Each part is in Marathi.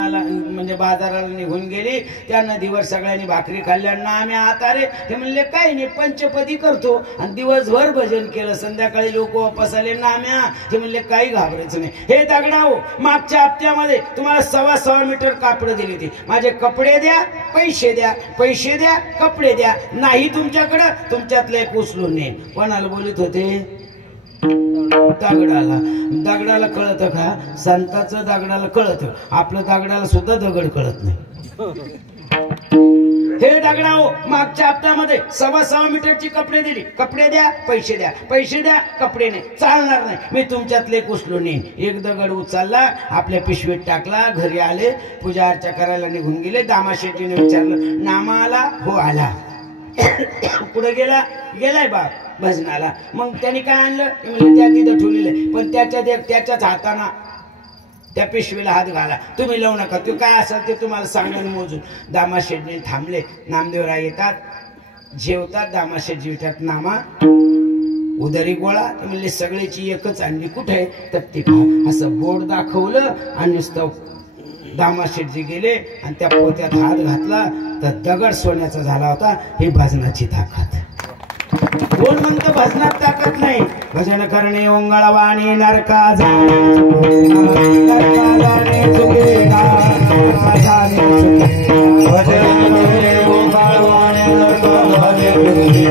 म्हणजे बाजाराला निघून गेली। त्या नदीवर सगळ्यांनी भाकरी खाल्ल्यानं आम्ही आता रे ते म्हणले काही नाही पंचपदी करतो आणि दिवसभर भजन केलं। संध्याकाळी लोक वापस आले नाम्या ते म्हणले काही घाबरायचं नाही। हे दगडाओ मागच्या हप्त्यामध्ये तुम्हाला 1.25 मीटर कापड दिली होती। माझे कपडे द्या पैसे द्या, पैसे द्या कपडे द्या, नाही तुमच्याकडे तुमच्यातले एक उचलून ने। कोणाला बोलत होते? दगडाला। दगडाला कळत का? संताचं दगडाला कळत, आपलं दगडाला सुद्धा दगड कळत नाही। हे दगडाओ मागच्या हप्त्यामध्ये 1.25 मीटरची कपडे दिली। कपडे द्या पैसे द्या, पैसे द्या कपडे नाही, चालणार नाही, मी तुमच्यातले उचलून नेईन। एक दगड उचलला आपल्या पिशवीत टाकला, घरी आले, पूजा अर्चा करायला निघून गेले। दामाशेठीने विचारलं नामा आला? हो आला। पुढे गेला? गेलाय बाप भजनाला। मग त्यांनी काय आणलं? म्हणजे त्या तिथं ठेवलेलं, पण त्याच्याच हाताना त्या पिशवीला हात घाला, तुम्ही लावू नका, तू काय असेल ते तुम्हाला सांगून मोजून। दामाशेठने थांबले, नामदेवराय येतात, जेवतात, दामाशेठ विचारतात नामा उदरी गोळा? म्हणले सगळ्याची एकच आणली, कुठे? तर ती असं बोर्ड दाखवलं आणि नुसतं दामाशेठजी गेले आणि त्या पोत्यात हात घातला तर दगड सोन्याचा झाला होता। ही भजनाची ताकद। कोण म्हणतं भजनात ताकद नाही? भजन करणे ओंगळ वाणी नरका जाणे चुकेना, भजन करणे ओंगळ वाणी नरका जाणे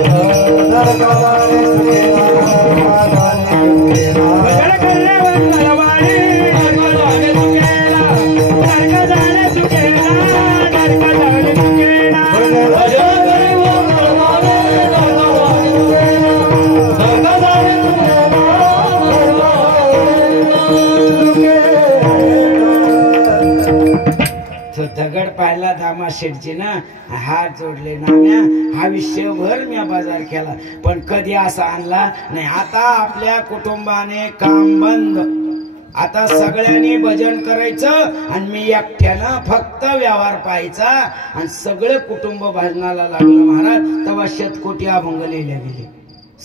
दगड पाहिला दामाशेठजीनं, हात जोडले नाम्या आयुष्यभर मी बाजार केला पण कधी असा आणला नाही। आता आपल्या कुटुंबाने काम बंद, आता सगळ्यांनी भजन करायचं आणि मी एकट्यानं फक्त व्यवहार पाहायचा आणि सगळे कुटुंब भजनाला लागलं महाराज। तेव्हा शतकोटी अभंग लिहिले गेले,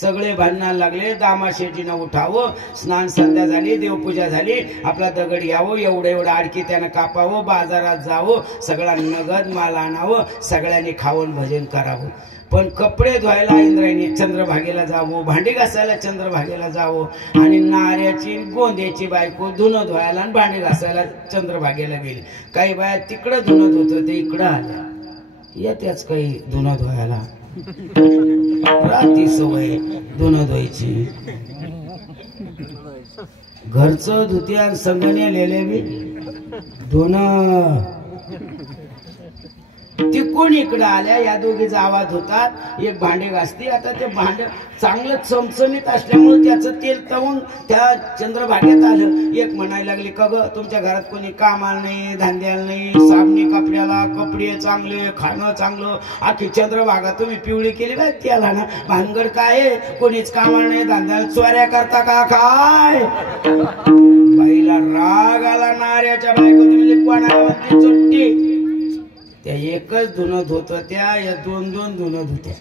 सगळे भांडणाला लागले। दामाशेठीनं उठावं, स्नान संध्या झाली, देवपूजा झाली, आपला दगड यावं, एवढं आडकी त्यानं कापावं, बाजारात जावं, सगळा नगद माल आणावं, सगळ्यांनी खाऊन भजन करावं। पण कपडे धुवायला इंद्रायणी चंद्रभागेला जावं, भांडी घासायला चंद्रभागेला जावं आणि नाऱ्याची गोंद्याची बायको धुणं धुवायला आणि भांडी घासायला चंद्रभागेला गेली। काही बाया तिकडं धुणं धुत ते इकडं आल्या, येत्याच काही धुणं धुवायला, राती सवय धुणं धुवायची। घरचं धुत्या संगण्या लिहिले मी धुणं। तिकून इकडं आल्या, या दोघी जावा धुतात, एक भांडे घासते। आता ते भांड चांगलं चमचमीत असल्यामुळे त्याचं तेल तवून त्या चंद्रभागेत आलं। एक म्हणायला लागली का ग तुमच्या घरात कोणी कामाला नाही, धंद्याला नाही, साबणी कपड्याला, कपडे चांगले, खाणं चांगलं, आखी चंद्रभागा तुम्ही पिवळी केली बाय त्याला ना। भानगड काय कोणीच कामाला नाही, धंद्याला चोऱ्या करता का काय? बाईला राग आला, नाऱ्याच्या बायको तुम्ही कोणाला म्हणते चुट्टी? त्या एकच धुणं धुत त्या, या 2-2 धुणं धुत्या।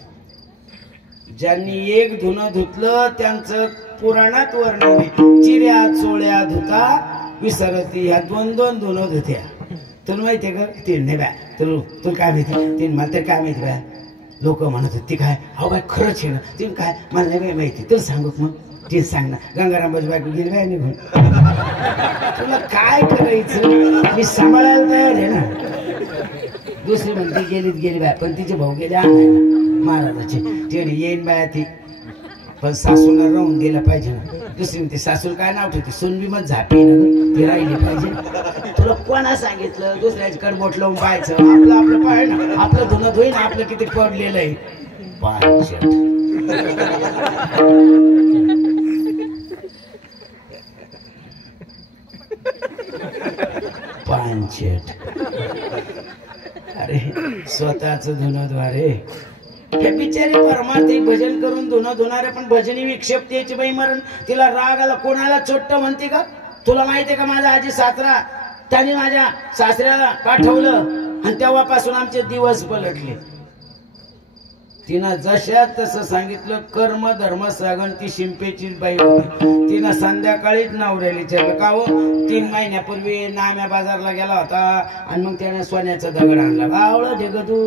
ज्यांनी एक धुणं धुतलं त्यांचं पुराणात वर्णन आहे, चिऱ्या चोळ्या धुता विसरती, ह्या 2-2 धुणं धुत्या। तुला माहितीये का? तीन नाही बाय, तुला काय माहिती? तीन मला तर काय माहिती बाय, लोक म्हणत होती काय हो बाय खरंच आहे ना, तीन काय मला नाही बाय माहिती, तुला सांगू मग तीन सांग ना। गंगारामबाजी बायको गेली बाय निघून, तुला काय करायचं? मी सांभाळायला तयार आहे ना। दुसरी म्हणती गेली बाय, पण तिचे भाऊ गेले आणायला महाराजाचे, तिने येईन बाया ती, पण सासूला राहून गेला पाहिजे ना। दुसरी म्हणते सासूला काय नाव ठेवते? सुनबी मग झापी ना, ती राहिली पाहिजे। तुला कोणा सांगितलं दुसऱ्याची कडबोट लावून पाहायचं? आपलं पाय ना, आपलं धुणं धुईन, आपलं किती पडलेलं आहे। पांचट अरे स्वतःच धुणं द्वारे हे बिचारी परमार्थी भजन करून धुणं धुणारे, पण भजनी विक्षेप द्यायची बाई मरण। तिला राग आला, कोणाला चोट्ट म्हणते का? तुला माहितीये का माझा आजी सासरा, त्याने माझ्या सासऱ्याला पाठवलं आणि तेव्हापासून आमचे दिवस पलटले। तिनं जशा तसं सांगितलं. कर्म धर्म सागण ती शिंपेची बाई होती. तिनं संध्याकाळीच नवऱ्याला विचारलं का हो 3 महिन्यापूर्वी नाम्या बाजारला गेला होता आणि मग त्याने सोन्याचा दगड आणला. आवळं ढेग तू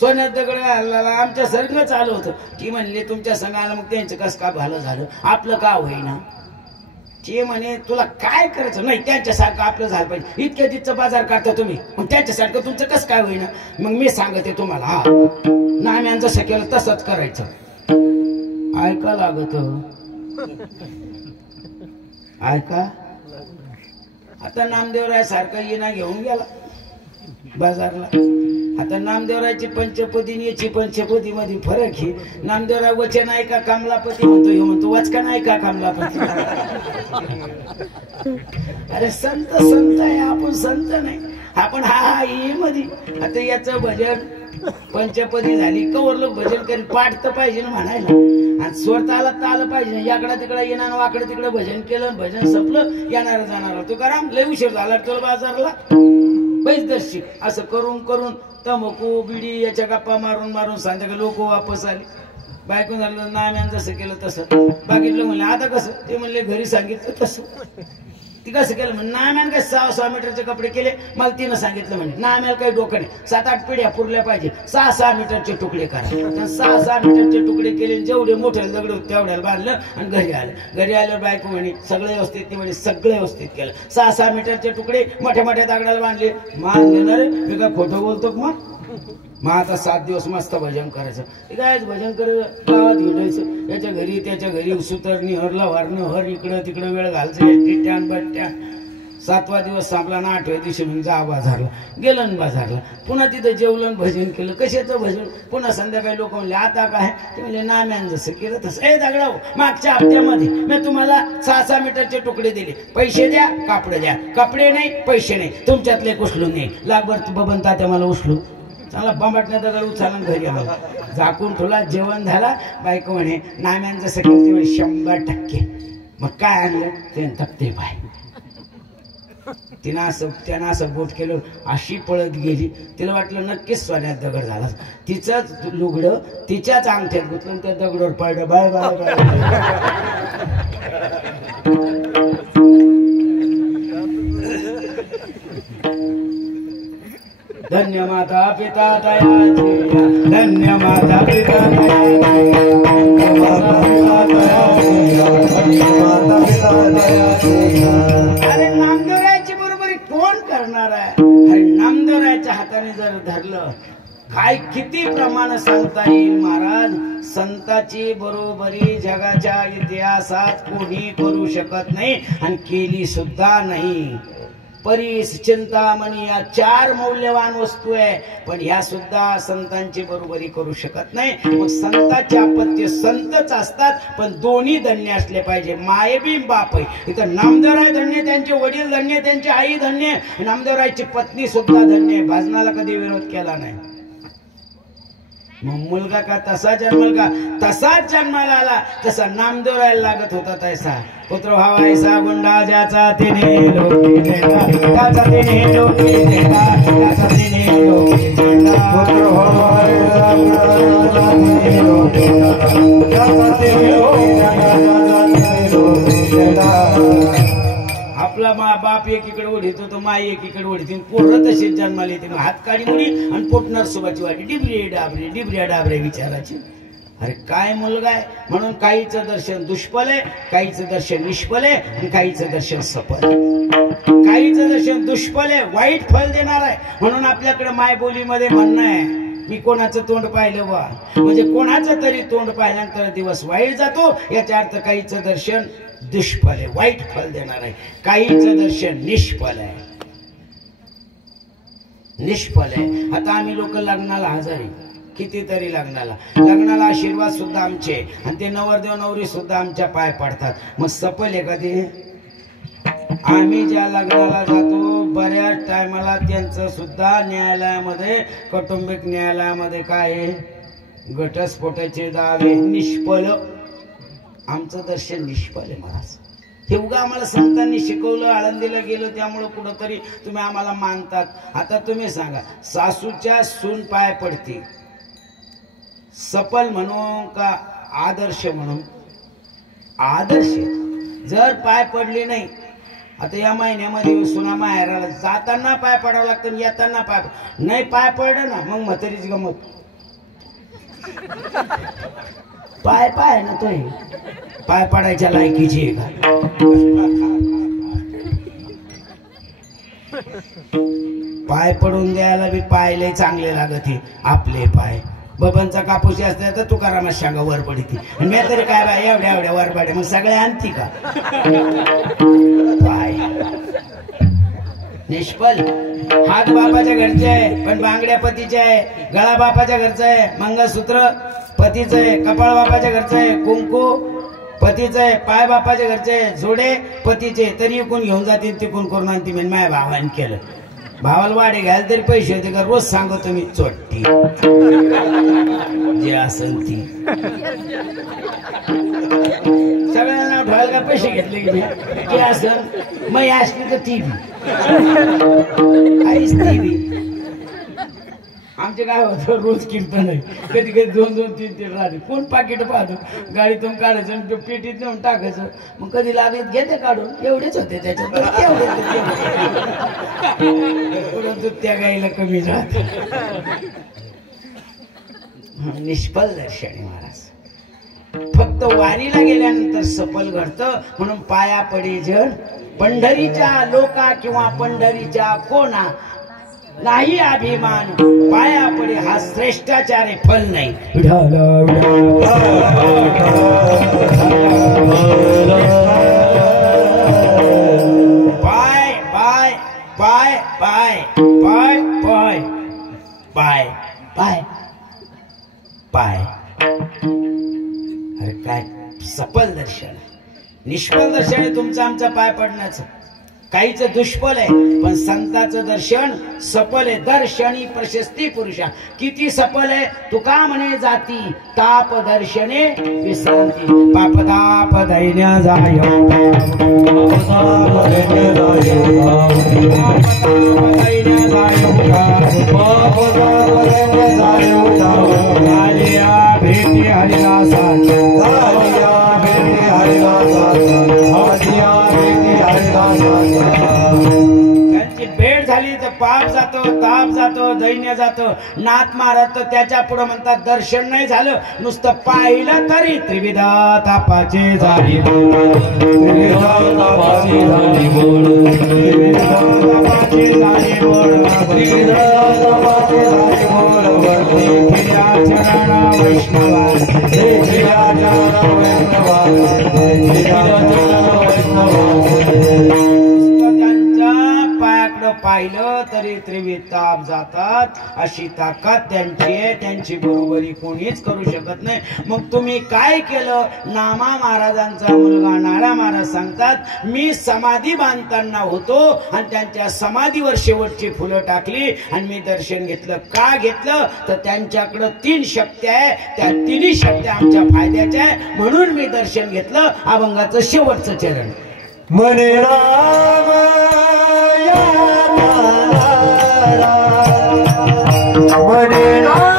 सोन्यात दगड आणला आमच्या सारखं चालू होतं. ती म्हणली तुमच्या संघ आलं मग त्यांचं कसं का भलं झालं आपलं का होईना. ते म्हणे तुला काय करायचं नाही त्यांच्यासारखं आपलं झालं पाहिजे. इतक्या तिथचं बाजार काढता तुम्ही मग त्यांच्यासारखं तुमचं कसं काय होईना. मग मी सांगते तुम्हाला हा नाम्यानं जसं केलं तसंच करायचं. ऐका लागत ऐका. आता नामदेवराय सारखं येणा घेऊन गेला बाजारला. आता नामदेवरायची पंचपदी याची पंचपदी मध्ये फरक आहे. नामदेवराय वचन ऐका कमलापती म्हणतो हे म्हणतो वचकन ऐका कमलापती. अरे संत संत आहे आपण संत नाही. आपण हा ये मध्ये आता याचं भजन पंचपदी झाली कवर लोक भजन करीत पाठ तर पाहिजे ना म्हणायला आणि स्वतःला तर आलं पाहिजे. याकडे तिकडे येणार वाकडे तिकडे भजन केलं भजन संपलं येणार जाणार. तू करा लय उशीर झाला तुला बाजारला पैदर्शी असं करून करून तंबाखू बिडी याच्या गप्पा मारून मारून संध्याकाळी लोक वापस आले. बायको झालं नाम्यानं जसं केलं तसं बाकीलं म्हणलं आता कसं. ते म्हणले घरी सांगितलं तसं. ती कसं केलं म्हणजे नाम्यानं काय 6-6 मीटरचे कपडे केले. मला तिनं सांगितलं म्हणजे नाम्याला काही डोकं नाही. 7-8 पिढ्या पुरल्या पाहिजे 6-6 मीटरचे तुकडे करा. 6-6 मीटरचे तुकडे केले जेवढे मोठे दगड होते तेवढ्याला बांधलं आणि घरी आलं. घरी आल्यावर बायको म्हणे सगळे व्यवस्थित. ती म्हणे सगळे व्यवस्थित केलं. 6-6 मीटरचे तुकडे मोठ्या मोठ्या दगडाला बांधले. मान घेणार मी काय खोटं बोलतो मग आता 7 दिवस मस्त भजन करायचं. काय भजन करायचं गावात हिंडायचं याच्या घरी त्याच्या घरी सुतरणी हरला वारणं हर इकडं तिकडं वेळ घालचं ट्यान बट्ट्या. 7वा दिवस संपला ना 8व्या दिवशी म्हणजे जा बाजारला गेलं बाजारला पुन्हा तिथं जेवलं भजन केलं. कशाचं भजन. पुन्हा संध्याकाळी लोक म्हणले आता काय. ते म्हणले नाम्यानं जसं केलं तसं. ए दगडाव मागच्या हप्त्यामध्ये मी तुम्हाला 6-6 मीटरचे तुकडे दिले. पैसे द्या कापडे द्या. कपडे नाही पैसे नाही तुमच्यातले उचलून नाही. लागभर बबन तात्या मला उचलू चांगला बंबाटण्या दगड उचलून घरी आला. झाकून ठेवला जेवण झाला. बायको म्हणे नाम्यानं जसं केलं 100%. मग काय आणलं ते तपते बाय. त्यानं असं बोट केलं अशी पळत गेली. तिला वाटलं नक्कीच सोन्यात दगड झाला. तिचंच लुगडं तिच्याच अंगठ्यात गुंतलं त्या दगडावर पडलं. Bye bye bye. धन्य माता पिता दयाची धन्य माता पिता अरे नामदेवरायाची बरोबरी कोण करणार आहे. अरे नामदेवरायाच्या हाताने जर धरलं काय किती प्रमाण सांगता येईल महाराज. संताची बरोबरी जगाच्या इतिहासात कोणी करू शकत नाही आणि केली सुद्धा नाही. परीस चिंतामणी या 4 मौल्यवान वस्तू आहे पण ह्या सुद्धा संतांची बरोबरी करू शकत नाही. मग संतांचे अपत्य संतच असतात पण दोन्ही धन्य असले पाहिजे. मायबी बाप आहे. इथं नामदेवराय धन्य त्यांचे वडील धन्य त्यांची आई धन्य नामदेवरायची पत्नी सुद्धा धन्य. भजनाला कधी विरोध केला नाही. मग मुलगा का तसा जन्मला तसाच जन्माला आला तसा नामदेवरायला लागत होता तैसा. पुत्र व्हावायचा गुंडा ज्याचा तिने लोकी देता त्याचा तिने लोकी देता त्याचा तिने लोकी देता. पुत्र व्हावायचा गुंडा तिने लोकी देता त्याचा तिने लोकी देता. आपला बाप एकीकडे ओढितो तो माई एकीकडे ओढितो. पोरं तशीच जन्माला येते. मग हात काढी मुडी आणि पोटणार सुबाची वाटी डिबऱ्या डाबरे विचाराची. अरे काय मुलगा आहे म्हणून काहीचं दर्शन दुष्फल आहे काहीचं दर्शन निष्फल आहे आणि काहीचं दर्शन सफल आहे. काहीचं दर्शन दुष्फल आहे वाईट फल देणार आहे. म्हणून आपल्याकडे मायबोलीमध्ये म्हणणं आहे मी कोणाचं तोंड पाहिलं वा म्हणजे कोणाचं तरी तोंड पाहिल्यानंतर दिवस वाईट जातो. याचा अर्थ काहीचं दर्शन दुष्फल आहे वाईट फल देणार आहे. काहीचं दर्शन निष्फल आहे निष्फल आहे. आता आम्ही लोक लग्नाला हजारी कितीतरी लग्नाला आशीर्वाद सुद्धा आमचे आणि ते नवरदेव नवरी सुद्धा आमच्या पाय पडतात. मग सफल आहे का ते. आम्ही ज्या लग्नाला जातो बऱ्याच टायमाला त्यांचं सुद्धा न्यायालयामध्ये कौटुंबिक न्यायालयामध्ये काय आहे घटस्फोटाचे दावे निष्फल. आमचं दर्शन निष्फल आहे महाराज. हे उगा आम्हाला संतांनी शिकवलं आळंदीला गेलो त्यामुळे कुठंतरी तुम्ही आम्हाला मानतात. आता तुम्ही सांगा सासूच्या सून पाय पडते सफल म्हणून का आदर्श म्हणून? आदर्श. जर पाय पडले नाही, आता या महिन्यामध्ये सुना माहेराला जाताना पाय पडावं लागतं, येताना पाय नाही, पाय पडलं ना मग म्हातारीच गमत. पाय पाय ना तो पाय पडायच्या लायकीची आहे का? पाय पडून द्यायला बी पाय लय चांगले लागत हे आपले पाय. बबनचा कापूस असते तर तुकारामात शांगा वर पडती, मी तरी काय बाय एवढ्या एवढ्या वर पडे मग सगळे आणती का? पाय निष्फल. हात बापाच्या घरचे आहे पण बांगड्या पतीचे आहे, गळा बापाच्या घरचा आहे, मंगळसूत्र पतीचं आहे, कपाळ बापाच्या घरचं आहे, कुंकू पतीचं आहे, पाय बापाच्या घरचे आहे, जोडे पतीचे, तरी इकून घेऊन जातील तिकून करून आणती. मी माझ्या भावाने केलं. भावाला वाडे घ्यायला तरी पैसे होते का? रोज सांगतो मी चोट्टी जे असेल ती. सगळ्यांना ठेवायला का पैसे घेतले की असेल मग असली तर ती आईच ती बी. आमचे काय होतं रोज कीर्तन आहे, कधी कधी 2-2, 3-3 राहते. कोण पाकिट पाहतो, गाडीतून काढायचं पेटीत नेऊन टाकायचं. मग कधी लागत घेते काढून, एवढेच होते त्याच्यात, परंतु त्या गाईला कमी राहते. निष्फल दर्शनी महाराज. फक्त वारीला गेल्यानंतर सफल घडतं म्हणून पाया पडे जण पंढरीच्या लोका किंवा पंढरीच्या कोणा नाही अभिमान. पाया पडे हा श्रेष्ठाचार आहे, फल नाही. पाय पाय पाय पाय पाय पाय पाय पाय पाय. अरे काय सफल दर्शन, निष्फल दर्शन आहे तुमचं आमचा पाय पडण्याचं. काहीच दुष्फल आहे पण संतांचं दर्शन सफल आहे. दर्शनी प्रशस्ती पुरुषा. किती सफल आहे? तुका म्हणे जाती ताप दर्शने विश्रांती. पाप ताप दैन्य जाय भेटी त्यांची भेट झाली तर पाप जातो, ताप जातो, दैन्य जातो. नाथ महाराज तर त्याच्या पुढे म्हणतात दर्शन नाही झालं नुसतं पाहिलं तरी त्रिविधा तापाचे झाली पाहिलं तरी त्रिविध ताप जातात. अशी ताकद त्यांची आहे, त्यांची बरोबरी कोणीच करू शकत नाही. मग तुम्ही काय केलं? नामा महाराजांचा मुलगा नारा महाराज सांगतात मी समाधी बांधताना होतो आणि त्यांच्या समाधीवर शेवटची फुलं टाकली आणि मी दर्शन घेतलं. का घेतलं तर त्यांच्याकडे 3 शक्ती आहे, त्या 3 शक्ती आमच्या फायद्याच्या आहे म्हणून मी दर्शन घेतलं. अभंगाचं शेवटचं चरण मने राम मने राम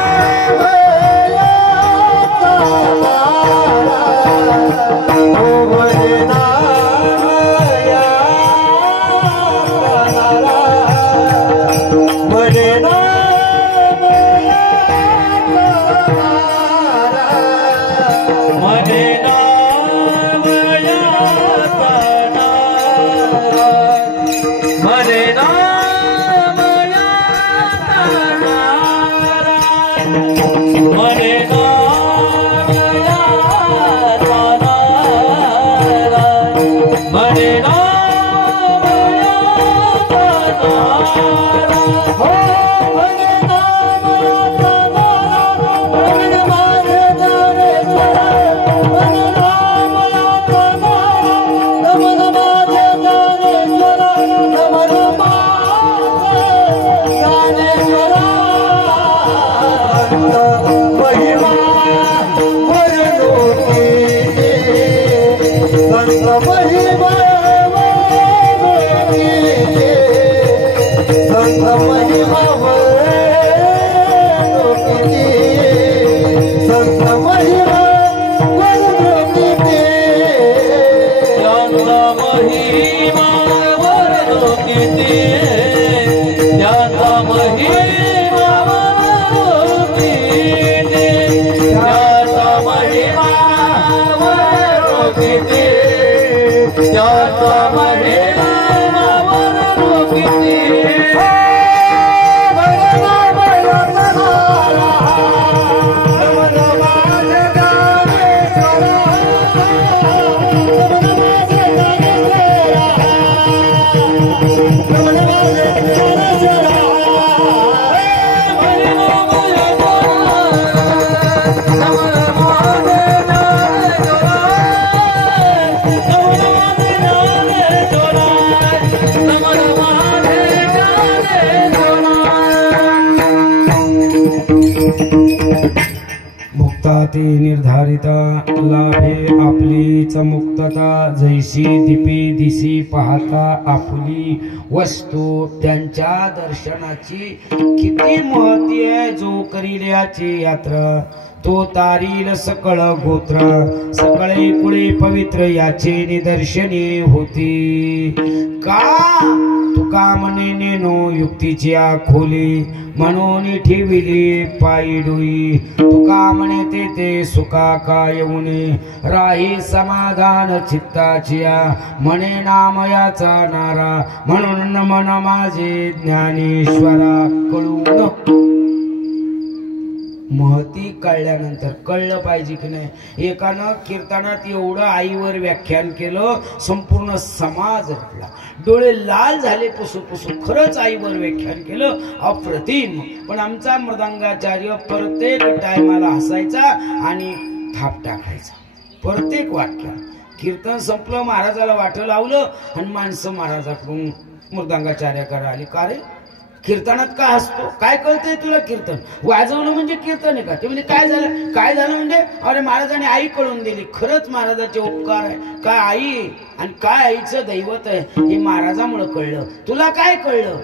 मने संत जाते निर्धारिता लाभे आपलीच मुक्तता जैसी दिपी दिसी पाहता आपुली वस्तू त्यांच्या दर्शनाची किती महती आहे जो करील याची यात्रा तो तारील सकळ गोत्र सकळे कुळे पवित्र याचे निदर्शने होती का तुका म्हणे नेनो युक्तीची खोली म्हणून ठेविली पायी डोई तुका म्हणे ते सुका का येऊने राही समाधान चित्ताची म्हणे नामयाचा नारा म्हणून मन माझे ज्ञानेश्वरा कळून महती कळल्यानंतर कळलं पाहिजे की नाही एकानं कीर्तनात एवढं आईवर व्याख्यान केलं संपूर्ण समाज रडला डोळे लाल झाले पुसू पुसू खरंच आईवर व्याख्यान केलं अप्रतिम पण आमचा मृदंगाचार्य प्रत्येक टायमाला हसायचा आणि थाप टाकायचा प्रत्येक वाक्य कीर्तन संपलं महाराजाला वाटं लावलं आणि माणसं महाराजाकडून मृदंगाचार्याकडे आली का रे कीर्तनात का हसतो काय कळतंय तुला कीर्तन वाजवणं म्हणजे कीर्तन आहे का ते म्हणजे काय झालं म्हणजे अरे महाराजांनी आई कळून दिली खरंच महाराजाचे उपकार आहे काय आई आणि काय आईचं दैवत आहे हे महाराजामुळे कळलं तुला काय कळलं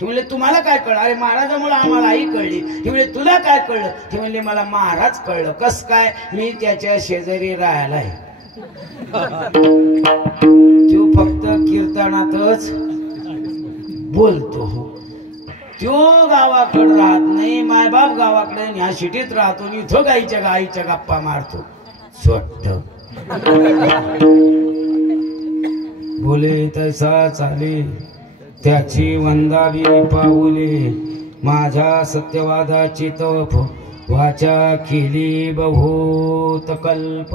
ते म्हणले तुम्हाला काय कळलं अरे महाराजामुळे आम्हाला आई कळली ते म्हणले तुला काय कळलं ते म्हणले मला महाराज कळलं कस काय मी त्याच्या शेजारी राहायला आहे तो फक्त कीर्तनातच बोलतो त्यो गावाकडे राहत नाही मायबाप गावाकडे ह्या सिटीत राहतो इथं गाईच्या गप्पा मारतो स्वट्ट बोले तैसा चाले त्याची वंदावी पाऊले माझ्या सत्यवादाची तप वाचा केली बहुत कल्प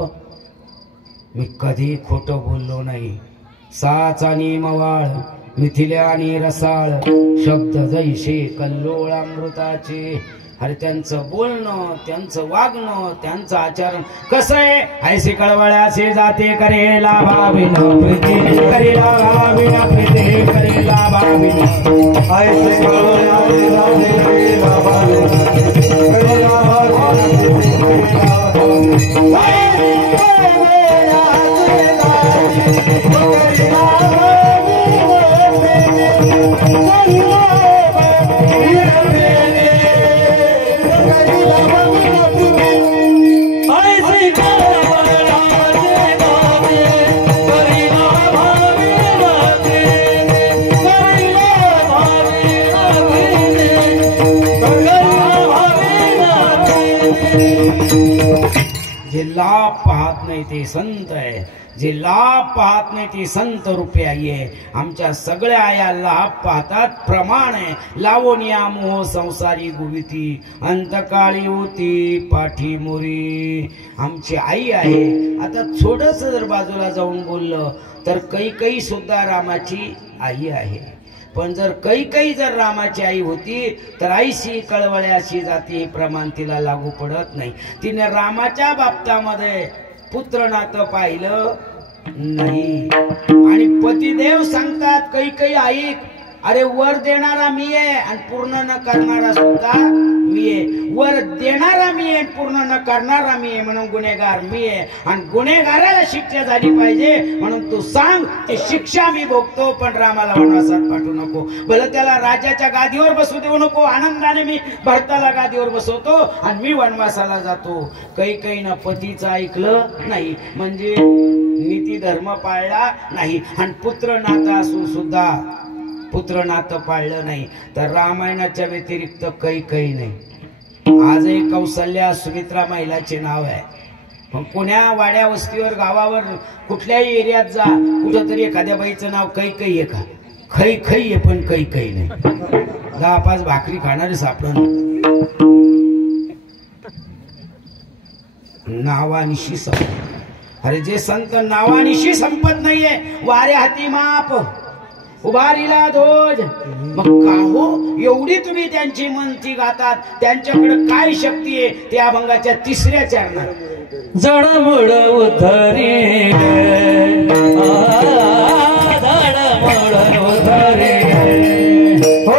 मी कधी खोटं बोललो नाही साच आणि मवाळ मिथिल्या आणि रसाळ शब्द जैसे कल्लोळ अमृताचे अरे त्यांचं बोलणं त्यांचं वागणं त्यांचं आचरण कसं आहे ऐसे कळवळ्याचे जाते करेला भाविन प्रीती करेला भाविन प्रीती करेला भाविन ऐसे कळवळ्याचे जाते करेला भाविन करेला जे लाभ पाहत नाही ते संत आहे जे लाभ पाहत नाही ते संत रूपे आई आहे आमच्या सगळ्या आया लाभ पाहतात प्रमाण आहे लावण्या मोह संसारी गुविती अंतकाळी होती पाठी मोरी आमची आई आहे आता थोडस जर बाजूला जाऊन बोललं तर कैकई सुद्धा रामाची आई आहे पण जर कैकई जर रामाची आई होती तर आईशी कळवळ्याशी जाती प्रमाण तिला लागू पडत नाही तिने रामाच्या बाबतामध्ये पुत्र नातं पाहिलं नाही आणि पतिदेव सांगतात कैकई ऐक अरे वर देणारा मी आहे आणि पूर्ण न करणारा सुद्धा मी आहे वर देणारा मी आहे पूर्ण न करणारा मी आहे म्हणून गुन्हेगार मी आहे आणि गुन्हेगाराला शिक्षा झाली पाहिजे म्हणून तू सांग ती शिक्षा मी भोगतो पण रामाला वनवासात पाठवू नको भलं त्याला राजाच्या गादीवर बसू देऊ नको आनंदाने मी भरताला गादीवर बसवतो आणि मी वनवासाला जातो कैकईनं पतीचं ऐकलं नाही म्हणजे नीती धर्म पाळला नाही आणि पुत्र नातं असून सुद्धा पुत्र नातं पाळलं नाही तर रामायणाच्या व्यतिरिक्त कैकई नाही आजही कौशल्या सुमित्रा महिलाचे नाव आहे पण कोण्या वाड्या वस्तीवर गावावर कुठल्याही एरियात जा कुठंतरी एखाद्या बाईचं नाव कैकई आहे का खै आहे पण कैकई नाही 10-5 भाकरी खाणारे सापडण नावानिशी संपत अरे जे संत नावानिशी संपत नाहीये वारे हाती माप उभारीला ध्वज मग का हो एवढी तुम्ही त्यांची मनती गातात त्यांच्याकडे काय शक्ती आहे त्या अभंगाच्या 3ऱ्या चरणात जडमुड उधरी जडमुड उधरी हो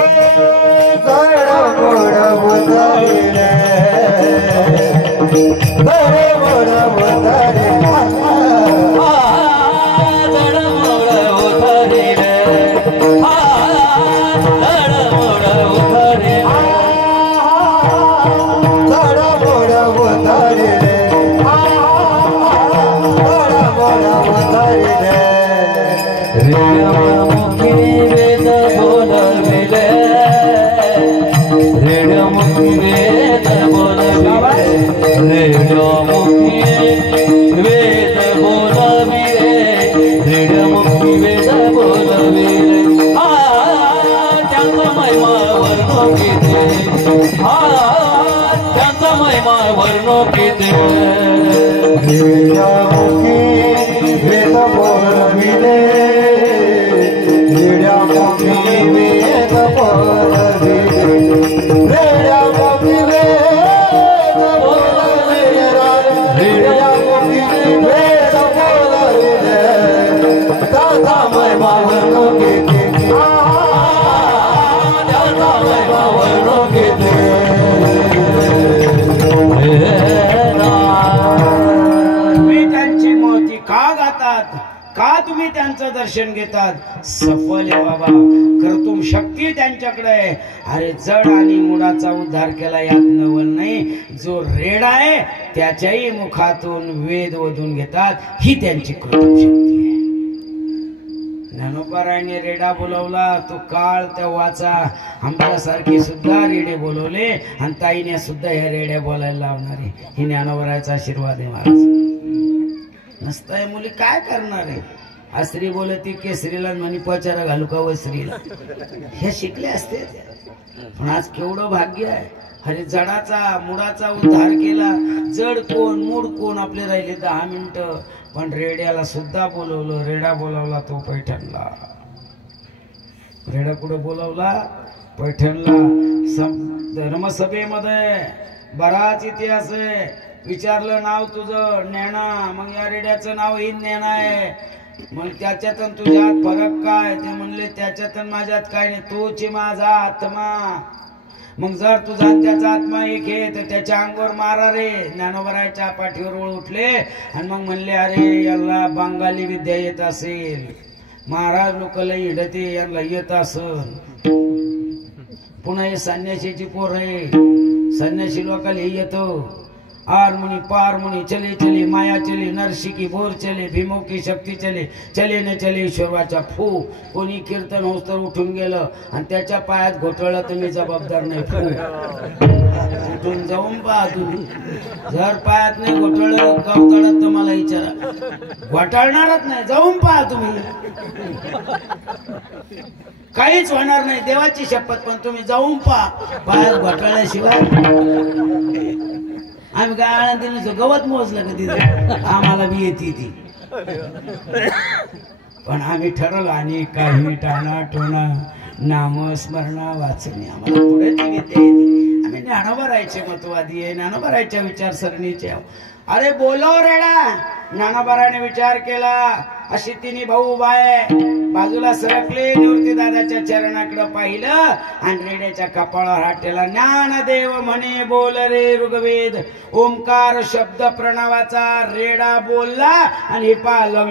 जडमुड उधरी दर्शन घेतात सफल आहे बाबा कर्तुम शक्ती त्यांच्याकडे आहे. अरे जड आणि मुडाचा उद्धार केला यात नवल नाही. जो रेड आहे त्याच्याही मुखातून वेद वधून घेतात ही त्यांची कर्तुम शक्ती आहे. ज्ञानोबारायने रेडा बोलवला तो काळ त्या वाचा आमच्यासारखे सुद्धा रेडे बोलवले आणि ताईने सुद्धा ह्या रेड्या बोलायला लावणारे. ही ज्ञानोबारायचा आशीर्वाद आहे महाराज. नसताय मुली काय करणार आहे. स्त्री बोलती केसरीला म्हणी पचारा घालू का व स्त्रीला हे शिकले असते. पण आज केवढं भाग्य आहे. अरे जडाचा मुडाचा उद्धार केला. जड कोण मूड कोण आपले राहिले 10 मिनिटं. पण रेड्याला सुद्धा बोलवलं. रेडा बोलावला तो पैठणला. रेडा कुठं बोलावला पैठणला. धर्मसभेमध्ये बराच इतिहास आहे. विचारलं नाव तुझं ज्ञाना. मग या रेड्याचं नाव ही ज्ञाना आहे. मग त्याच्यात तुझ्यात फरक काय. ते म्हणले त्याच्यात माझ्यात काय नाही. तोच माझा आत्मा. मग जर तुझा त्याचा आत्मा एक आहे तर त्याच्या अंगावर मारा रे. ज्ञानोबारायच्या पाठीवर ओळ उठले आणि मग म्हणले अरे याला बंगाली विद्या येत असेल. महाराज लोक लई हिडते यांना येत असल. पुन्हा हे संन्यासीची पोर आहे. संन्यासी लोकांना येतो. आर मुनी पार मुनी चले चले माया चले नरशिकी बोर चले भीमो की शक्ती चले चले न चले ईश्वराचा फू. कोणी कीर्तन होत तर उठून गेलं आणि त्याच्या पायात घोटाळलं तुम्ही जबाबदार नाही. फू उठून जाऊन पहा तुम्ही. जर पायात नाही घोटाळलं कवतळत तुम्हाला विचारा. घोटाळणारच नाही. जाऊन पहा तुम्ही. काहीच होणार नाही देवाची शपथ. पण तुम्ही जाऊन पहा. पायात घोटाळल्याशिवाय आम्ही काय आळंदीनं गवत मोजलं का तिथे आम्हाला बी येते ती. पण आम्ही ठरवलं आणि काही टाणा टोणा नामस्मरणा वाचणे आम्हाला पुढे ती विद्या येते. आम्ही ज्ञानोबारायचे मतवादी आहे. ज्ञानोबारायच्या विचारसरणीचे. अरे बोलो रेडा. ज्ञानोबाराने विचार केला. अशी तिन्ही भाऊ बाय बाजूला सरकले. निवृत्ती दादाच्या चरणाकडे पाहिलं आणि रेड्याच्या कपाळावर हात ठेवला. ज्ञानदेव म्हणे बोल रे ऋग्वेद. ओंकार शब्द प्रणवाचा रेडा बोलला आणि पाहिलं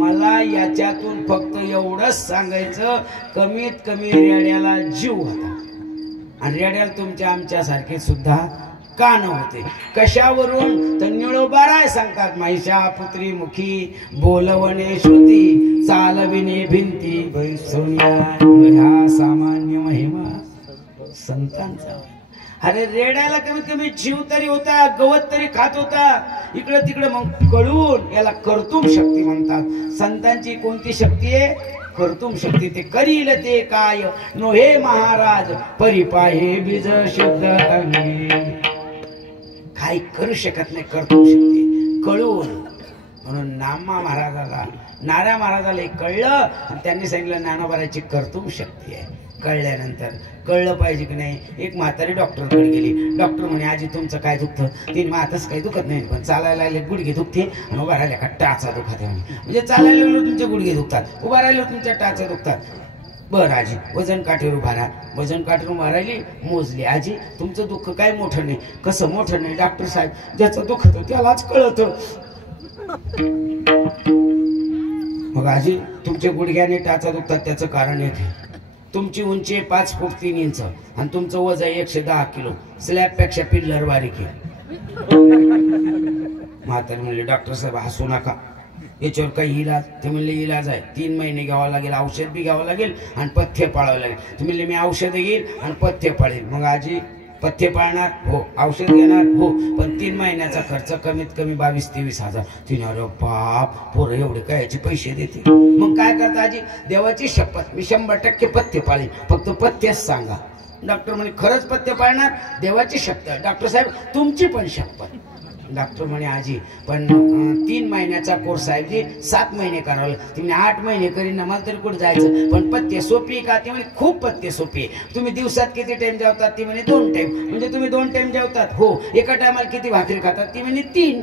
मला याच्यातून फक्त एवढंच सांगायचं. कमीत कमी रेड्याला जीव होता आणि रेड्याला तुमच्या आमच्यासारखे सुद्धा कान होते. कशावरून तर निळोबाराय सांगतात. महिषा पुत्री मुखी बोलवणे श्रुती चालविणे भिंती सोनिया ह्या सामान्य महिमा संतांचा. अरे रेड्याला कमीत कमी जीव तरी होता. गवत तरी खात होता. इकडं तिकडं मग कळून याला कर्तुम शक्ती म्हणतात. संतांची कोणती शक्ती आहे. कर्तुम शक्ती. ते करील ते काय नोहे महाराज परिपाहे बीज शुद्ध अंगी. काही करू शकत नाही कर्तुम शक्ती कळून. म्हणून नामा महाराजाला नाऱ्या महाराजाला कळलं आणि त्यांनी सांगितलं ज्ञानोबारायची कर्तुम शक्ती आहे. कळल्यानंतर कळलं पाहिजे की नाही. एक म्हातारी डॉक्टरकडे गेली. डॉक्टर म्हणे आजी तुमचं काय दुखतं. तिने मातच काही दुखत नाही पण चालायला लागले गुडघे दुखते आणि उभा राहिल्या का टाचा दुखत आहे. म्हणजे चालायला लागलो तुमचे गुडघे दुखतात. उभा राहिलो तुमच्या टाचा दुखतात. बरं आजी वजन काठीवर उभा राहा. वजन काठीवर उभा राहिली, मोजली. आजी तुमचं दुःख काय मोठं नाही. कसं मोठं नाही डॉक्टर साहेब, ज्याचं दुःख होतं त्यालाच कळतं. मग आजी तुमचे गुडघ्याने टाचा दुखतात त्याचं कारण येते. तुमची उंची 5 फूट 3 इंच आणि तुमचं वजन आहे 110 किलो. स्लॅबपेक्षा पिल्लर बारीक आहे. म्हातारी म्हणले डॉक्टर साहेब हसू नका, याच्यावर काही इलाज? ते म्हणले इलाज आहे, 3 महिने घ्यावं लागेल, औषध बी घ्यावं लागेल आणि पथ्य पाळावं लागेल. ते म्हणले मी औषध घेईल आणि पथ्य पाळेल. मग आजी पथ्य पाळणार हो, औषध घेणार हो, पण 3 महिन्याचा खर्च कमीत कमी 22-23 हजार. तिने अरे बाप, पोरं एवढे काय याचे पैसे देते. मग काय करता आजी? देवाची शपथ मी 100% पथ्य पाळेल, फक्त पथ्यच सांगा. डॉक्टर म्हणे खरंच पथ्य पाळणार? देवाची शपथ. डॉक्टर साहेब तुमची पण शपथ. डॉक्टर म्हणे आजी पण 3 महिन्याचा कोर्स आहे जी, 7 महिने करावं लागेल. तुम्ही 8 महिने करीन ना, मला तरी कुठे जायचं. पण पथ्य सोपी का? ती म्हणे खूप पथ्य सोपी आहे. तुम्ही दिवसात किती टाइम जेवतात? ती म्हणे 2 टाइम. म्हणजे तुम्ही 2 टाइम जेवतात हो. एका टायमाला किती भाकरी खातात? ती म्हणे 3.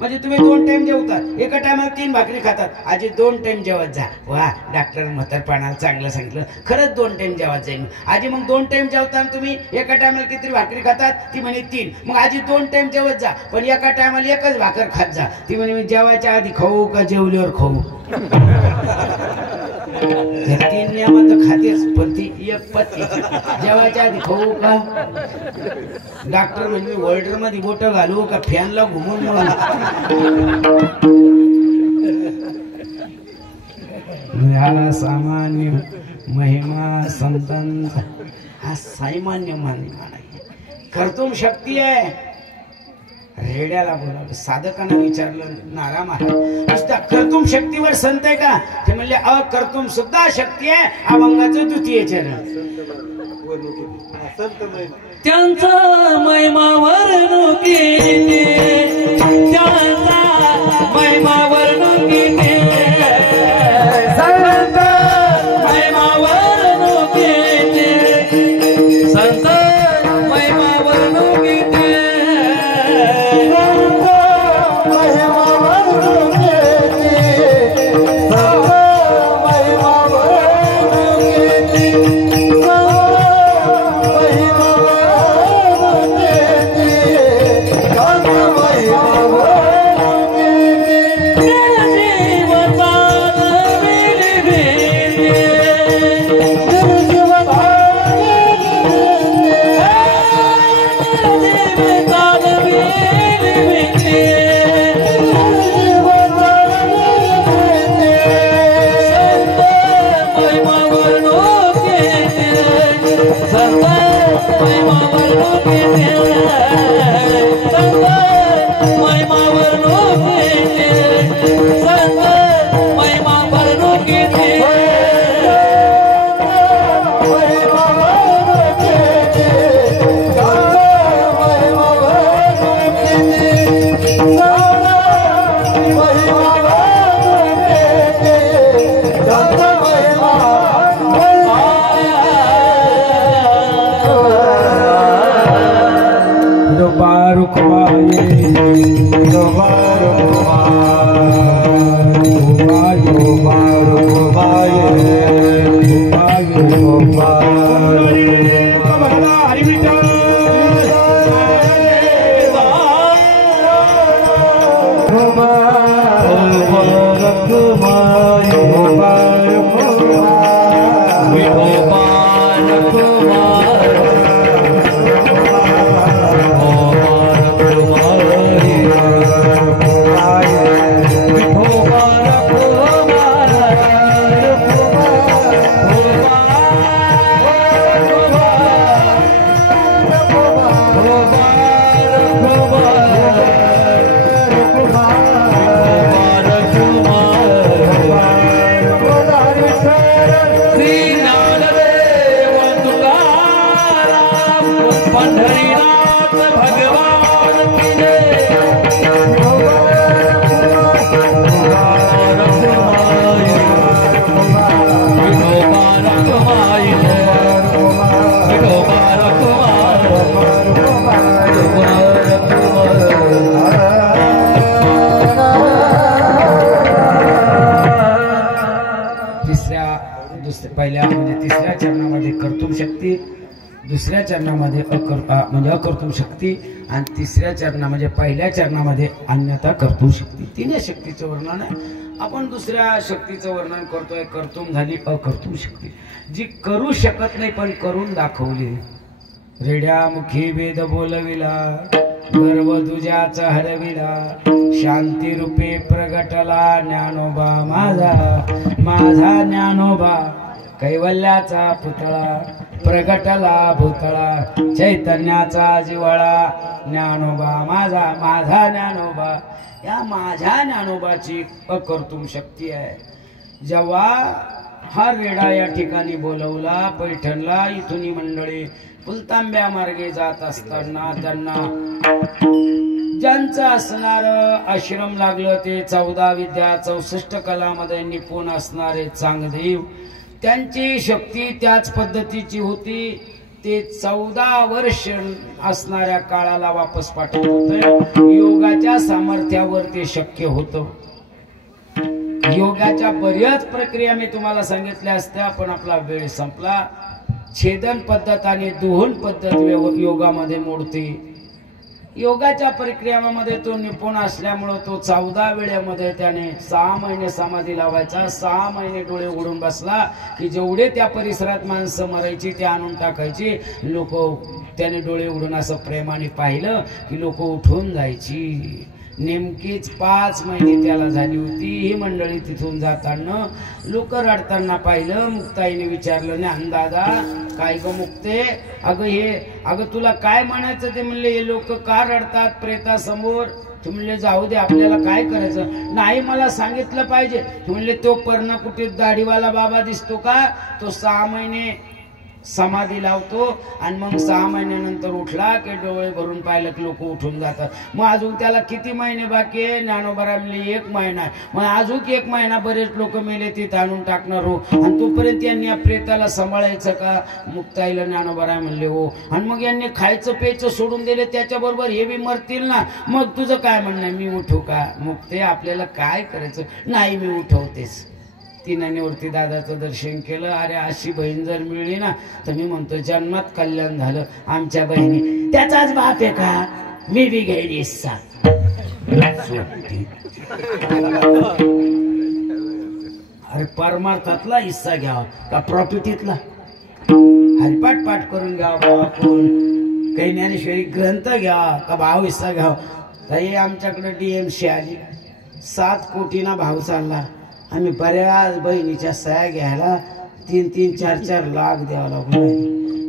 म्हणजे तुम्ही 2 टाइम जेवतात, एका टायमाला 3 भाकरी खातात. आजी 2 टाइम जेवत जा. वा, डॉक्टर म्हातारपणाला चांगलं सांगितलं. खरंच 2 टाइम जेवत जाईल. आजी मग 2 टाइम जेवताना तुम्ही एका टायमाला किती भाकरी खातात? ती म्हणे 3. मग आजी 2 टाइम जेवत जा, पण एका टायमाला एकच भाकर खात जा. ती म्हणे मी जेवायच्या आधी खाऊ का जेवल्यावर खाऊ? 3 नियमात खातेच, पण ती एक पत्ती जेवायच्या आधी खाऊ का? डॉक्टर म्हणजे मी वर्ल्डर मध्ये बोट घालू का फॅनला घुमून? हा सामान्य महिमा संतांचा, हा सामान्य महिमा नाही, कर्तुम शक्ती आहे. रेड्याला बोलावलं, साधकांना विचारलं नारा महाराज नुसत्या कर्तुम शक्तीवर संत आहे का? ते म्हणले अकर्तुम सुद्धा शक्ती आहे. अभंगाचं द्वितीय चरण. त्यांचा महिमा वर्णुकीते, त्यांचा महिमा वर्णुकीते, संत महिमा वर्णुकीते, संत महिमा वर्णुकीते, पहिल्या म्हणजे तिसऱ्या चरणामध्ये कर्तुम शक्ती, दुसऱ्या चरणामध्ये म्हणजे अकर्तुम शक्ती आणि तिसऱ्या चरणा म्हणजे पहिल्या चरणामध्ये अन्यथा कर्तुम शक्ती. तिन्ही शक्तीचं वर्णन आहे. आपण दुसऱ्या शक्तीचं वर्णन करतोय. कर्तुम झाली अकर्तुम शक्ती, जी करू शकत नाही पण करून दाखवली. रेड्या मुखी वेद बोलविला, गर्व तुझ्याचा हरविला, शांती रूपे प्रगटला ज्ञानोबा माझा, माझा ज्ञानोबा. कैवल्याचा पुतळा प्रगटला भूतळा, चैतन्याचा जिवाळा ज्ञानोबा माझा, माझा ज्ञानोबा. या माझ्या ज्ञानोबाची अकर्तुम शक्ती आहे. जेव्हा हा रेडा या ठिकाणी बोलवला पैठणला, इथून मंडळी फुलतांब्या मार्गे जात असताना त्यांना ज्यांचं असणार आश्रम लागलं ते 14 विद्या 64 कलामध्ये निपुण असणारे चांगदेव, त्यांची शक्ती त्याच पद्धतीची होती. ते 14 वर्ष असणाऱ्या काळाला वापस पाठवत होते. योगाच्या सामर्थ्यावर ते शक्य होतं. योगाच्या बऱ्याच प्रक्रिया मी तुम्हाला सांगितल्या असत्या पण आपला वेळ संपला. छेदन पद्धत आणि दुहन पद्धत योगामध्ये मोडते. योगाच्या प्रक्रियामध्ये तो निपुण असल्यामुळं तो 14 वेळेमध्ये त्याने 6 महिने समाधी लावायचा. 6 महिने डोळे उघडून बसला की जेवढे त्या परिसरात माणसं मरायची ते आणून टाकायची. लोक त्याने डोळे उघडून असं प्रेमाने पाहिलं की लोक उठून जायची. नेमकीच 5 महिने त्याला झाली होती. ही मंडळी तिथून जाताना लोक रडताना पाहिलं. मुक्ताईने विचारलं, ज्ञानदादा काय ग मुक्ते, अगं तुला काय म्हणायचं ते. म्हणले हे लोक का रडतात प्रेतासमोर. ते म्हणले जाऊ दे, आपल्याला काय करायचं. नाही मला सांगितलं पाहिजे. म्हणले तो पर्णकुटीत दाढीवाला बाबा दिसतो का, तो 6 महिने समाधी लावतो आणि मग 6 महिन्यानंतर उठला की डोळे भरून पाहिलं की लोक उठून जातात. मग अजून त्याला किती महिने बाकी आहे. ज्ञानोबा म्हणले 1 महिना. मग अजून 1 महिना बरेच लोक मेले तिथे आणून टाकणार हो, आणि तोपर्यंत यांनी या प्रेताला सांभाळायचं का. मुक्ताईला ज्ञानोबा म्हणले हो. आणि मग यांनी खायचं प्यायचं सोडून दिले, त्याच्याबरोबर हे बी मरतील ना. मग तुझं काय म्हणणं, मी उठू का. मुक्ते आपल्याला काय करायचं. नाही मी उठवतेच. तिनानेवरती दादाचं दर्शन केलं. अरे अशी बहीण जर मिळली ना तर मी म्हणतो जन्मात कल्याण झालं. आमच्या बहिणी त्याचाच बाप आहे का, मी बी घेईन हिस्सा. अरे परमार्थातला हिस्सा घ्यावा का प्रॉपर्टीतला. हरिपाठ पाठ करून घ्यावा बाबा कोण, काही ज्ञानेश्वरी ग्रंथ घ्यावा का भाव हिस्सा घ्यावा. ताई आमच्याकडे DMC आली. 7 कोटीना भाव चालला. आम्ही बऱ्याच बहिणीच्या सह्या घ्यायला 3-3, 4-4 लाख द्यावा लागलो.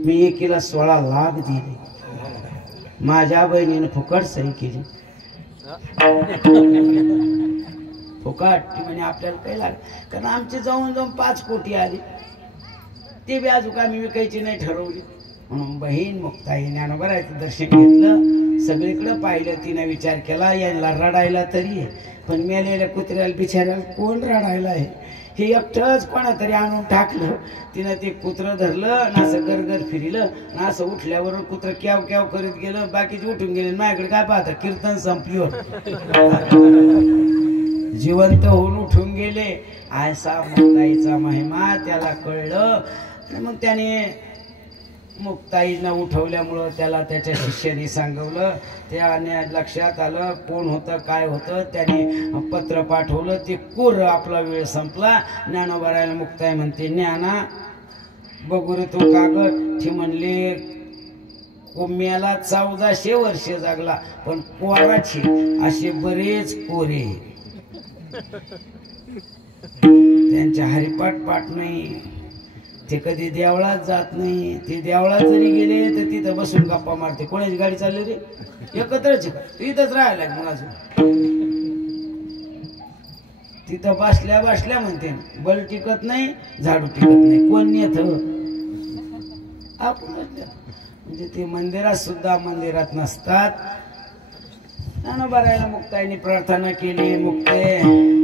मी एकीला 16 लाख दिले. माझ्या बहिणीने फुकट सही केली. फुकट म्हणजे आपल्याला काही लागलं, कारण आमची जाऊन 5 कोटी आली. ते बी अजून आम्ही विकायची नाही ठरवली. म्हणून बहीण मुक्ताई ज्ञानोबाराचं दर्शन घेतलं. सगळीकडे पाहिलं. तिने विचार केला यांना रडायला तरी आहे, पण मेलेल्या कुत्र्याला बिचाऱ्याला कोण रडायला आहे. हे एकटंच कोणातरी आणून टाकलं. तिनं ते कुत्रं धरलं ना, असं गरगर फिरलं ना, असं उठल्यावर कुत्रं क्याव क्याव करीत गेलं. बाकीचे उठून गेले. माझ्याकडे काय पाहता, कीर्तन संपलं. जिवंत होऊन उठून गेले. आयसा मुक्ताईचा महिमा त्याला कळलं. मग त्याने मुक्ताईनं उठवल्यामुळं त्याला त्याच्या शिष्याने सांगवलं. त्याने लक्षात आलं कोण होतं काय होतं. त्याने पत्र पाठवलं. ते कुर आपला वेळ संपला. ज्ञानोबारायला मुक्ताई म्हणते, ज्ञाना बघू रे तो कागद. ते म्हणले कोम्याला 1400 वर्ष जगला पण कोराची असे बरेच कोरे. त्यांच्या हरिपाठ पाठ नाही. ते कधी देवळात जात नाही. ते देवळात जरी गेले तर तिथं बसून गप्पा मारते. कोणाची गाडी चालली रे, एकत्रच इथंच राहायला. मग अजून तिथं बसल्या बसल्या म्हणते बल टिकत नाही, झाडू टिकत नाही. कोण नेत आपण. म्हणजे ते मंदिरात सुद्धा मंदिरात नसतात. ज्ञानोबारायला मुक्ताईने प्रार्थना केली. मुक्ते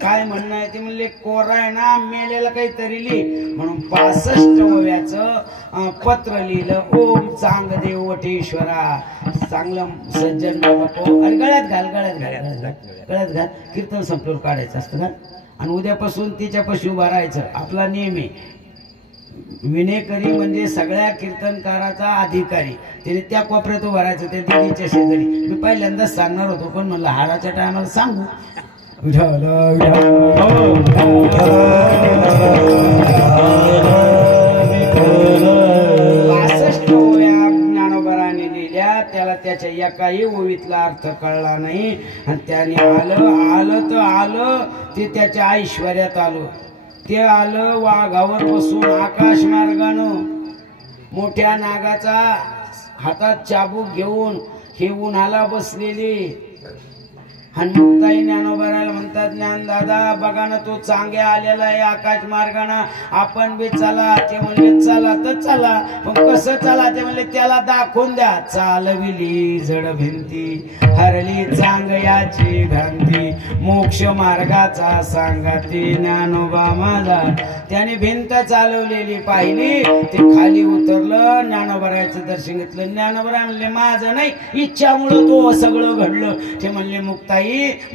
काय म्हणणं आहे ते म्हणले, कोरा आहे ना मेलेला काहीतरी लिहि. म्हणून 65व्याचं पत्र लिहिलं. ओम चांगदेव वटेश्वरा, चांगलं सज्जन बाबा. अरे गळ्यात घाल, गळ्यात घाल, गळ्यात घाल. कीर्तन संपल्यावर काढायचं असतं घाल. आणि उद्यापासून तिच्यापाशी उभा राहायचं. आपला नेम आहे. विनेकरी म्हणजे सगळ्या कीर्तनकाराचा अधिकारी. त्याने त्या कोपऱ्यात उभं राहायचं त्या दिदीच्या शेजारी. मी पहिल्यांदाच सांगणार होतो पण म्हणलं हाराच्या टायमाला सांगू. ज्ञानोबराने लिहिल्या त्याला त्याच्या एकाही ओवीतला अर्थ कळला नाही आणि त्याने आलं तर आलं ते त्याच्या ऐश्वर्यात आलं. ते आलं वाघावर बसून आकाश मार्गानं मोठ्या नागाचा हातात चाबूक घेऊन हे उन्हाला बसलेली. हनुमताई ज्ञानोबराला म्हणतात ज्ञान दादा बघा ना तो चांगल्या आलेला आहे आकाश मार्गाने आपण बी चला. ते म्हणले चला तर चला पण कसं चला ते म्हणले त्याला दाखवून द्या. चालविली जड भिंती हरली चांगयाची भ्रांती मोक्ष मार्गाचा सांगाती ज्ञानोबा माझा. त्याने भिंत चालवलेली पाहिली ते खाली उतरलं ज्ञानोबराचं दर्शन घेतलं. ज्ञानोबरा म्हणले माझं नाही इच्छामुळं तो सगळं घडलं. ते म्हणले मुक्ताई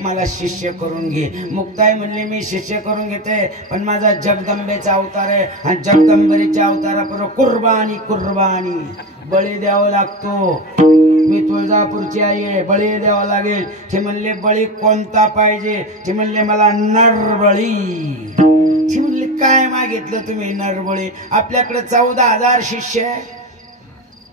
मला शिष्य करून घे. मुक्ताई म्हणले मी शिष्य करून घेते पण माझा जगदंबेचा अवतार आहे आणि जगदंबेच्या अवतारापर्यंत कुर्बानी कुर्बानी बळी द्यावा लागतो. मी तुळजापूरची आई आहे बळी द्यावा लागेल. ते म्हणले बळी कोणता पाहिजे. ते म्हणले मला नरबळी. ते म्हणले काय मागितलं तुम्ही नरबळी. आपल्याकडे 14,000 शिष्य आहे.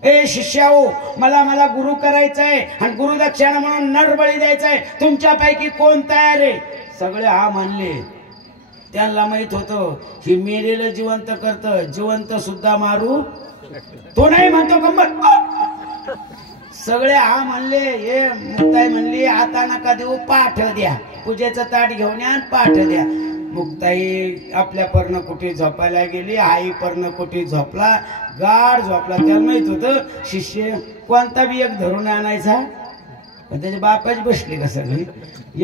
ए शिष्याओ मला गुरु करायचंय आणि गुरुदक्षिणा म्हणून नरबळी द्यायचंय. तुमच्यापैकी कोण तयार आहे. सगळे हा म्हणले. त्यांना माहित होतं ही मेलेलं जिवंत करत जिवंत सुद्धा मारू तो नाही म्हणतो गंमत. सगळे हा म्हणले. हे मुक्ताई म्हणली आता नका देऊ पाठ द्या. पूजेचं ताट घेऊन या पाठ द्या. मुक्ताई आपल्या पर्णकुटी झोपायला गेली. आई पर्णकुटी झोपला गाढ झोपला. त्याला माहित होतं शिष्य कोणता बी एक धरून आणायचा पण त्याच्या बापाची बसली का सगळी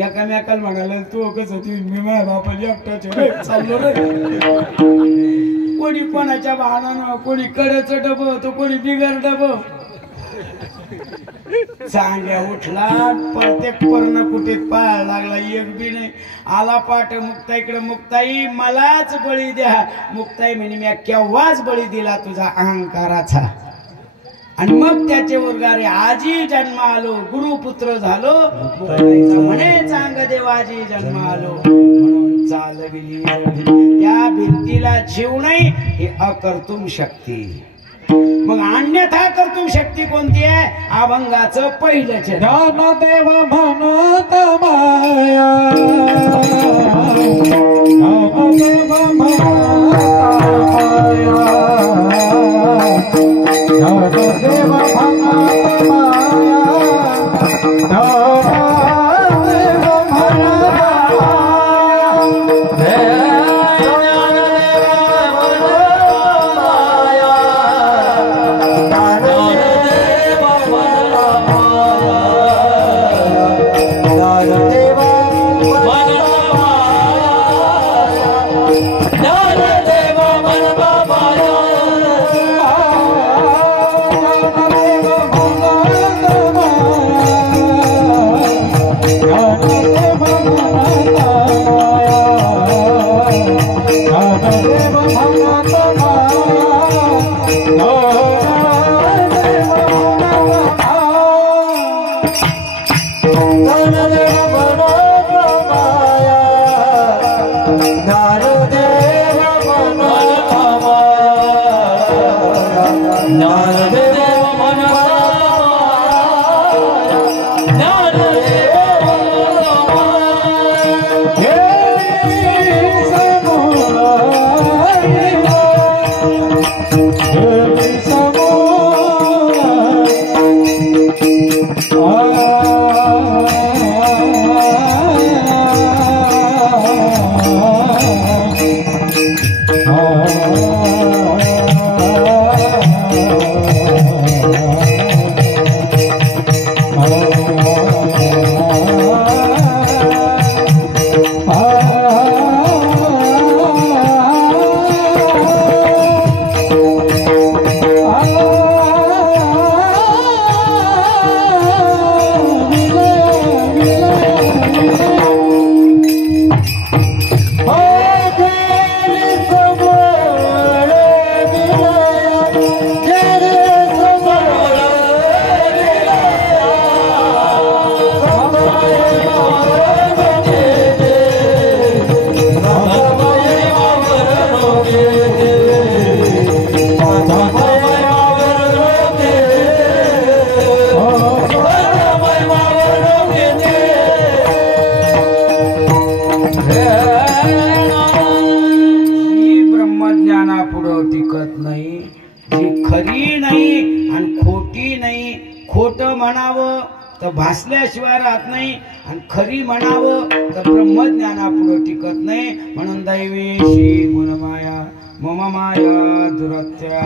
एकामेकाला म्हणाले तू कसं मी माझ्या बापाची एकटाच चाललो रे. कोणी कोणाच्या वाहनानं कोणी कड्याचं डबं तो कोणी बिगर डबं. चांगल्या उठला प्रत्येक पर्णकुटीत पाहायला लागला एक बी नाही. आला पाठ मुक्ताईकडे. मुक्ताई मलाच बळी द्या. मुक्ताई म्हणे मी केव्हाच बळी दिला तुझा अहंकाराचा. आणि मग त्याचे उर्गारे आजी जन्म आलो गुरुपुत्र झालो. मुक्ताईचा म्हणे चांग देवाजी जन्म आलो म्हणून चालविली त्या भिंतीला जीव नाही हे अकर्तुम शक्ती. मग अन्यथा कर्तुम शक्ती कोणती आहे. अभंगाचं पहिलं ज्ञानदेव म्हणत माया ज्ञानदेव म्हणत माया ज्ञानदेव म्हणत माया ज्ञानदेव पुढं टिकत नाही. जी खरी नाही आणि खोटी नाही. खोटं म्हणावं तर भासल्याशिवाय राहत नाही आणि खरी म्हणावं तर ब्रह्मज्ञानापुढं टिकत नाही. म्हणून दैवेशी गुणमाया मम माया दुरत्या.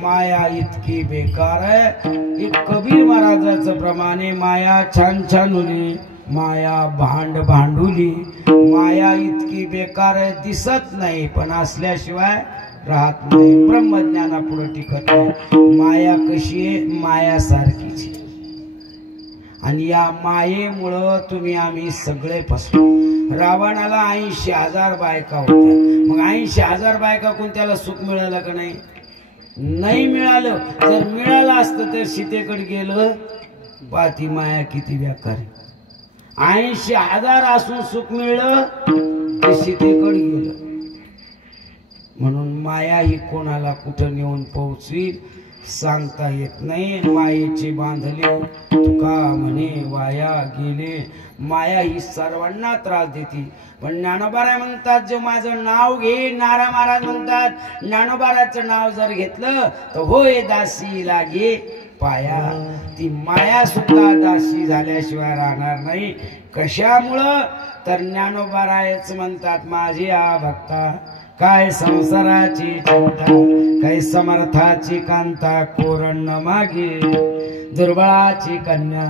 माया इतकी बेकार आहे. एक कबीर महाराजाचं प्रमाणे माया छान छान उली, माया भांडुली. माया इतकी बेकार आहे, दिसत नाही पण असल्याशिवाय राहत नाही. ब्रह्मज्ञानापुढे टिकत नाही. माया कशी आहे? मायासारखीच. आणि या मायेमुळं तुम्ही आम्ही सगळे फसलो. रावणाला 80,000 बायका होत्या. मग 80,000 बायका कोण त्याला सुख मिळालं का नाही? नाही मिळालं. जर मिळालं असतं तर सीतेकडे गेलं. पाती माया किती बेकार. 80,000 असून सुख मिळलं ते सीतेकडे गेलं. म्हणून माया ही कोणाला कुठं नेऊन पोहोचवील सांगता येत नाही. मायेचे बांधले तुका म्हणे वाया गेले. माया ही सर्वांना त्रास देते. पण ज्ञानोबाराय म्हणतात जो माझं नाव घे. नारा महाराज म्हणतात ज्ञानोबाराचं नाव जर घेतलं तर होय दासी लागे पाया. ती माया सुद्धा दासी झाल्याशिवाय राहणार नाही. कशामुळं? तर ज्ञानोबारायच म्हणतात माझी आ भक्ता काय संसाराची चिंता, काय समर्थाची कांता कोरण मागे. दुर्बळाची कन्या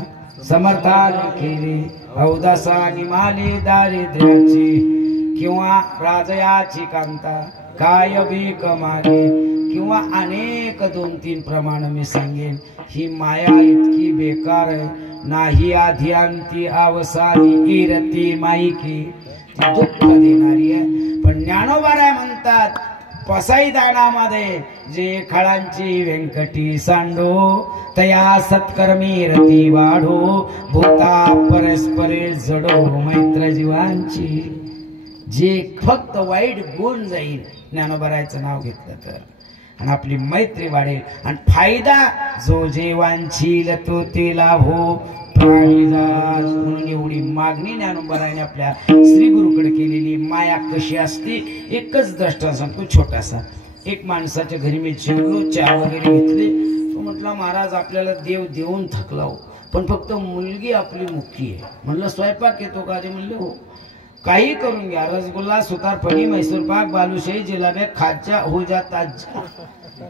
समर्थाने केली, अवदासानी माली दारिद्र्याची. किंवा राजयाची कांता काय भीक मागे. किंवा अनेक 2-3 प्रमाण मी सांगेन. ही माया इतकी बेकार आहे. नाही आधी अंती अवसादी इरती माईकी. दुःख देणारी आहे. पण ज्ञानोबाराय म्हणतात पसाई दानामध्ये जे खळांची व्यंकटी सांडो तया सत्कर्मी रती वाढो. भूता परस्परे जडो मैत्र जीवांची. जे फक्त वाईट गुण जाईल ज्ञानोबारायचं नाव घेतलं तर आणि आपली मैत्री वाढेल. आणि फायदा जो जीवांची तो ते लाभो प्राणीदास. म्हणून एवढी मागणी ज्ञानोबारायने आपल्या श्री गुरुकडे केलेली. माया कशी असते एकच दृष्टांत सांगतो छोटासा. एक माणसाच्या घरी मी जेवलो, चहा वगैरे घेतले. तो म्हटला महाराज आपल्याला देव देऊन थकला हो, पण फक्त मुलगी आपली मुख्य आहे. म्हणलं स्वयंपाक येतो का? ते म्हणले हो. काही करून घ्या. रसगुल्ला सुतारफणी मैसूर पाक बालुशाही जिलाब्या खाजा हो जातात.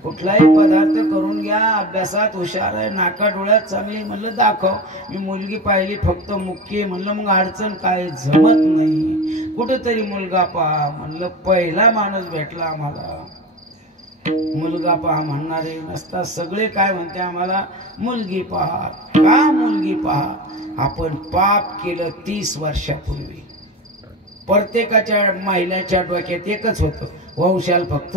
कुठलाही पदार्थ करून घ्या. अभ्यासात हुशार आहे, नाका डोळ्यात चांगली. म्हणलं दाखव. मी मुलगी पाहिली फक्त मुख्य. म्हणलं मग अडचण काय? जमत नाही. कुठंतरी मुलगा पहा. म्हणलं पहिला माणूस भेटला आम्हाला. मुलगा पहा म्हणणारे नसतात. सगळे काय म्हणते आम्हाला मुलगी पहा. का मुलगी पहा? आपण पाप केलं 30 वर्षापूर्वी. प्रत्येकाच्या महिन्याच्या डोक्यात एकच होतं वंशाल फक्त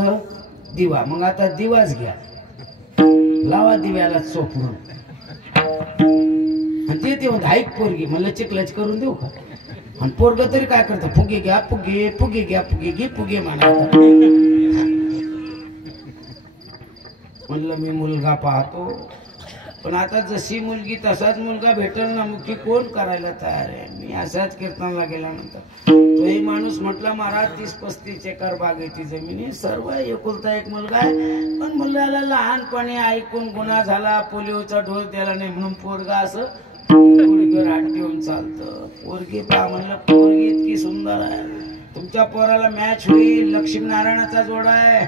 दिवा. मग आता दिवाच घ्या, लावा दिव्याला चोपडून. आणि ते म्हणत ऐक पोरगी. म्हणलं चिकलाच करून देऊ का? आणि पोरग तरी काय करतं? फुगे घ्या फुगे, फुगे घ्या फुगे घे फुगे म्हणायचं. म्हणलं मी मुलगा पाहतो, पण आता जशी मुलगी तसाच मुलगा भेटेल ना. मुख्य कोण करायला तयार आहे? मी असाच कीर्तनला गेल्यानंतर तोही माणूस म्हटला महाराज 30-35 एकर बागेची जमिनी, सर्व एकुलता एक मुलगा आहे. पण मुलाला लहानपणी ऐकून गुन्हा झाला, पोलिओचा डोस द्यायला नाही म्हणून पोरगा असं गुडघ्यावर हात ठेवून चालतं. पोरगी पहा. म्हणलं पोरगी इतकी सुंदर आहे, तुमच्या पोराला मॅच होईल, लक्ष्मीनारायणाचा जोडा आहे.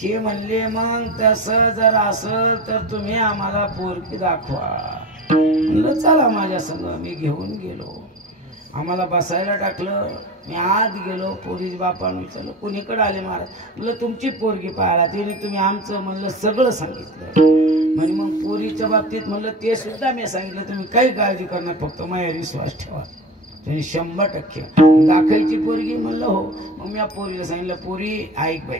ते म्हणले मग तसं जर असल तर तुम्ही आम्हाला पोरगी दाखवा. म्हणलं चला माझ्या संग. मी घेऊन गेलो. आम्हाला बसायला टाकलं. मी आत गेलो. पोरीच्या बापानं विचारलं कुणीकडे आले महाराज? म्हणलं तुमची पोरगी पाहायला. तिने तुम्ही आमचं म्हणलं सगळं सांगितलं. म्हणजे मग पोरीच्या बाबतीत म्हणलं ते सुद्धा मी सांगितलं. तुम्ही काही काळजी करणार, फक्त माझ्यावर विश्वास ठेवा. त्यांनी 100% दाखायची पोरगी. म्हणलं हो. मग मी या पोरीला सांगितलं पोरी ऐक बाई,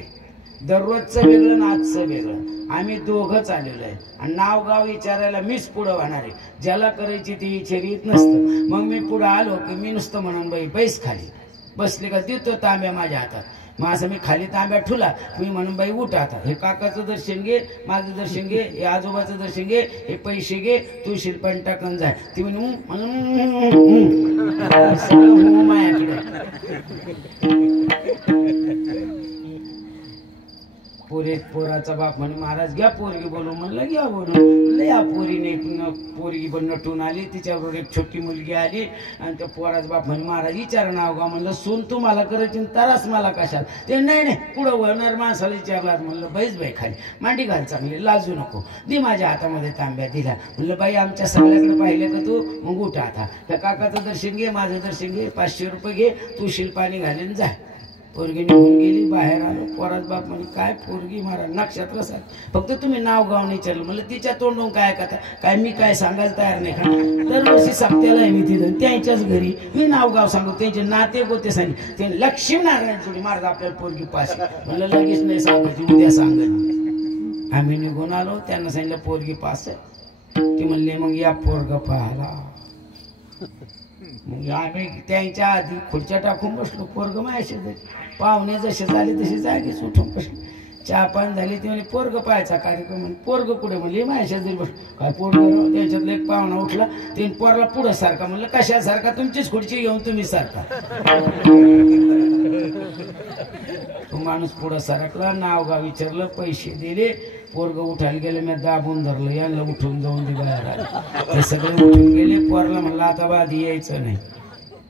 दररोजचं वेगळं ना आजचं वेगळं. आम्ही दोघंच आलेलो आहे आणि नाव गाव विचारायला मीच पुढं वाहणार आहे. ज्याला करायची ती विचारित नसतं. मग मी पुढं आलो की मी नुसतं म्हणून बाई बैस खाली. बसले का देतो तांब्या माझ्या हातात. मग असं मी खाली तांब्या ठुला. मी म्हणून बाई उठ आता. हे काकाचं दर्शन घे, माझं दर्शन घे, हे आजोबाचं दर्शन घे, हे पैसे घे, तू शिल्पान टाकून जाय. ती माझ्याकडे. पोराचा बाप म्हणे महाराज घ्या पोरगी बोलून. म्हणलं घ्या बोलून. म्हणलं या पोरीने पोरगी पण नटून आली, तिच्याबरोबर एक छोटी मुलगी आली आणि त्या पोराचा बाप म्हणे महाराज विचार नाव गाव. म्हणलं सून तुम्हाला करायची तरच मला कशाला. ते नाही नाही पुढं होणार माणसाला विचारला. म्हणलं बैस बाई खाली मांडी घाल चांगली लाजू नको. दे माझ्या हातामध्ये तांब्या दिला. म्हणलं बाई आमच्या सगळ्याकडे पाहिलं का तू. मग उठा आता त्या काकाचं दर्शन घे माझं दर्शन घे 500 रुपये घे तू शिल्पानी घालेन जा. पोरगी निघून गेली. बाहेर आलो. पोराचा बाप म्हणे काय पोरगी महाराज नक्षत्र साहेब फक्त तुम्ही नाव गाव नाही चाललं. म्हणलं तिच्या तोंडून काय कथा काय मी काय सांगायला तयार नाही का. दरवर्षी सप्त्याला आहे मी तिथं त्यांच्याच घरी मी नाव गाव सांगू. त्यांचे नाते गोते सांगितले ते लक्ष्मीनारायण थोडी महाराज आपल्याला पोरगी पास. म्हणलं लगेच नाही सांगायची उद्या सांगेल. आम्ही निघून आलो. त्यांना सांगितलं पोरगी पास आहे. ते म्हणले मग या पोरग पाहाला. मग आम्ही त्यांच्या आधी खुर्च्या टाकून बसलो. पोरग मायाशी पाहुणे जसे झाले तसे जागेच उठून बसले. चहा पान झाली ते म्हणे पोरग पाहायचा कार्यक्रम. म्हणे पोरग कुठे. म्हणले मायाशी जरी बस काय पोरग. त्याच्यातला एक पाहुणा उठला ते पोरला पुढं सारखा. म्हणलं कशा सारखा तुमचीच खुर्ची घेऊन तुम्ही सारखा. तो माणूस पुढं सारखला. नाव गाव विचारलं पैसे दिले. पोरग उठायला गेले. मी दाबून धरलं यांना उठून जाऊन दे बाहेर. ते सगळे उठून गेले. पोरला म्हणलं आता बाधी यायचं नाही.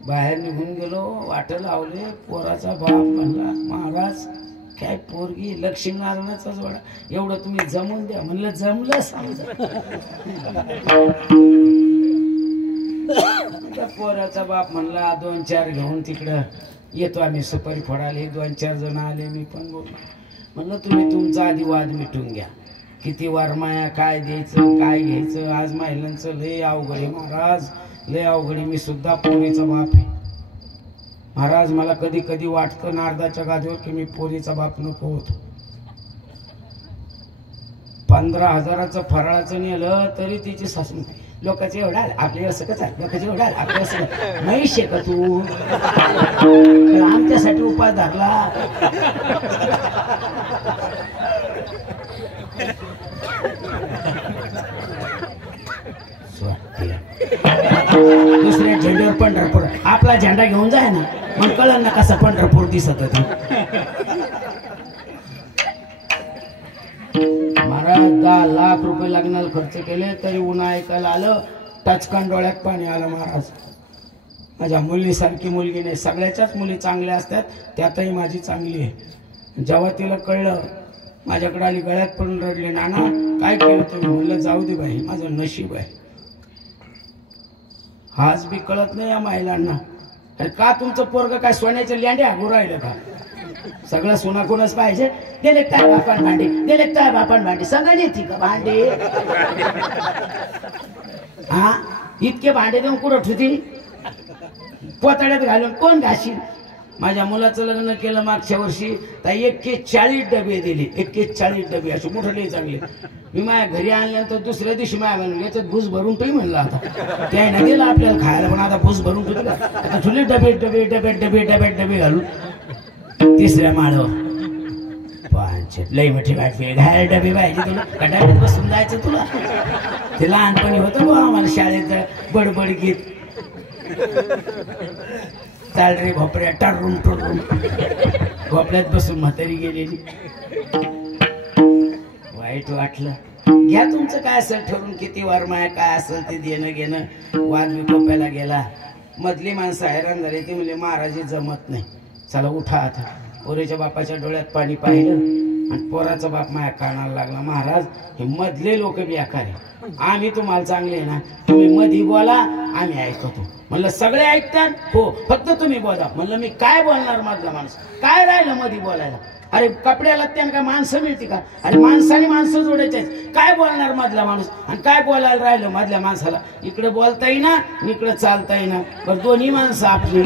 बाहेर निघून गेलो. वाट लावले. पोराचा बाप म्हणला महाराज काय पोरगी लक्ष्मीनारायणाचा जोडा एवढं तुम्ही जमून द्या. म्हणलं जमलं समजा. पोराचा बाप म्हणला 2-4 घेऊन तिकडं येतो आम्ही सुपारी फोडाले. 2-4 जण आले. मी पण बोललो. म्हणलं तुम्ही तुमचा आधी वाद मिटून घ्या. किती वारमाया काय द्यायचं काय घ्यायचं. आज महिलांचं लय अवघड आहे महाराज लय अवघड आहे. मी सुद्धा पोरीचा बाप आहे महाराज. मला कधी कधी वाटतं नारदाच्या गादीवर की मी पोरीचा बाप नको होतो. 15,000चं फराळाचं नेलं तरी तिची सासू लोकांचे एवढा आपले असं कसं लोकांचे एवढा आपले असं नाही शेक तू आमच्यासाठी उपास धरला. दुसऱ्या झेंड्यावर पंढरपूर आपला झेंडा घेऊन जाय ना मग कळलं ना कसा पंढरपूर दिसत होती. महाराज 10 लाख रुपये लग्नाला खर्च केले तरी उन्हा ऐकायला आलं. टचकान डोळ्यात पाणी आलं महाराज. माझ्या मुलीसारखी मुलगी नाही. सगळ्याच्याच मुली चांगल्या असतात त्यातही माझी चांगली आहे. जेव्हा तिला कळलं माझ्याकडे आली गळ्यात पडून रडली. नाना काय केलं तुम्ही. म्हणलं जाऊ दे बाई माझं नशीब आहे. हाच बी कळत नाही या महिलांना. अरे का तुमचं पोरग काय सोन्याच्या लेंड्या हागू राहिलं का. सगळं सोनाकूनच पाहिजे. गेले काय बापान भांडी गेले काय बापान भांडी सगळं येते का भांडी. हा इतके भांडे देऊन कुठं ठुती पोताड्यात घालून कोण घाशील. माझ्या मुलाचं लग्न केलं मागच्या वर्षी तर 41 डबे दिले. 41 डबे असे मोठे चांगले. मी माझ्या घरी आणल्यानंतर दुसऱ्या दिवशी माझ्या घालून याच्यात भूस भरून ठेवी म्हणलं. आता त्याने दिलं आपल्याला खायला पण आता भूस भरून ठेवलं. आता ठुले डबे डबे डबे डबे डबे डबे घालून 3ऱ्या माळावर 5 लई मोठी वाटली घायला डबे पाहिजे तुला का डब्यात बसून जायचं तुला. ते लहानपणी होतं बा आम्हाला शाळेत बडबड गीत. चाल रे भोपऱ्या टरून टरून भोपऱ्यात बसून म्हातारी गेलेली. वाईट वाटलं. घ्या तुमचं काय असेल ठरून. किती वारमाया काय असेल ते देणं घेणं. वाद विकोपायला गेला. मधली माणसं हैराण झाली. ती म्हणजे महाराजी जमत नाही. चला उठा आता. पोरीच्या बापाच्या डोळ्यात पाणी पाहिलं आणि पोराचा बाप माया कानाला लागला. महाराज हे मधले लोक बेकार आहे. आम्ही तुम्हाला चांगले ना तुम्ही मधी बोला आम्ही ऐकतो. म्हणलं सगळे ऐकतात हो फक्त तुम्ही बोला. म्हणलं मी काय बोलणार मधला माणूस काय राहिलं मधी बोलायला. अरे कपड्याला त्यानं काय माणसं मिळते का. अरे माणसाने माणसं जोडायचे काय बोलणार मधला माणूस आणि काय बोलायला राहिलं मधल्या माणसाला. इकडे बोलता येईना इकडे चालता येईना. पण दोन्ही माणसं आपली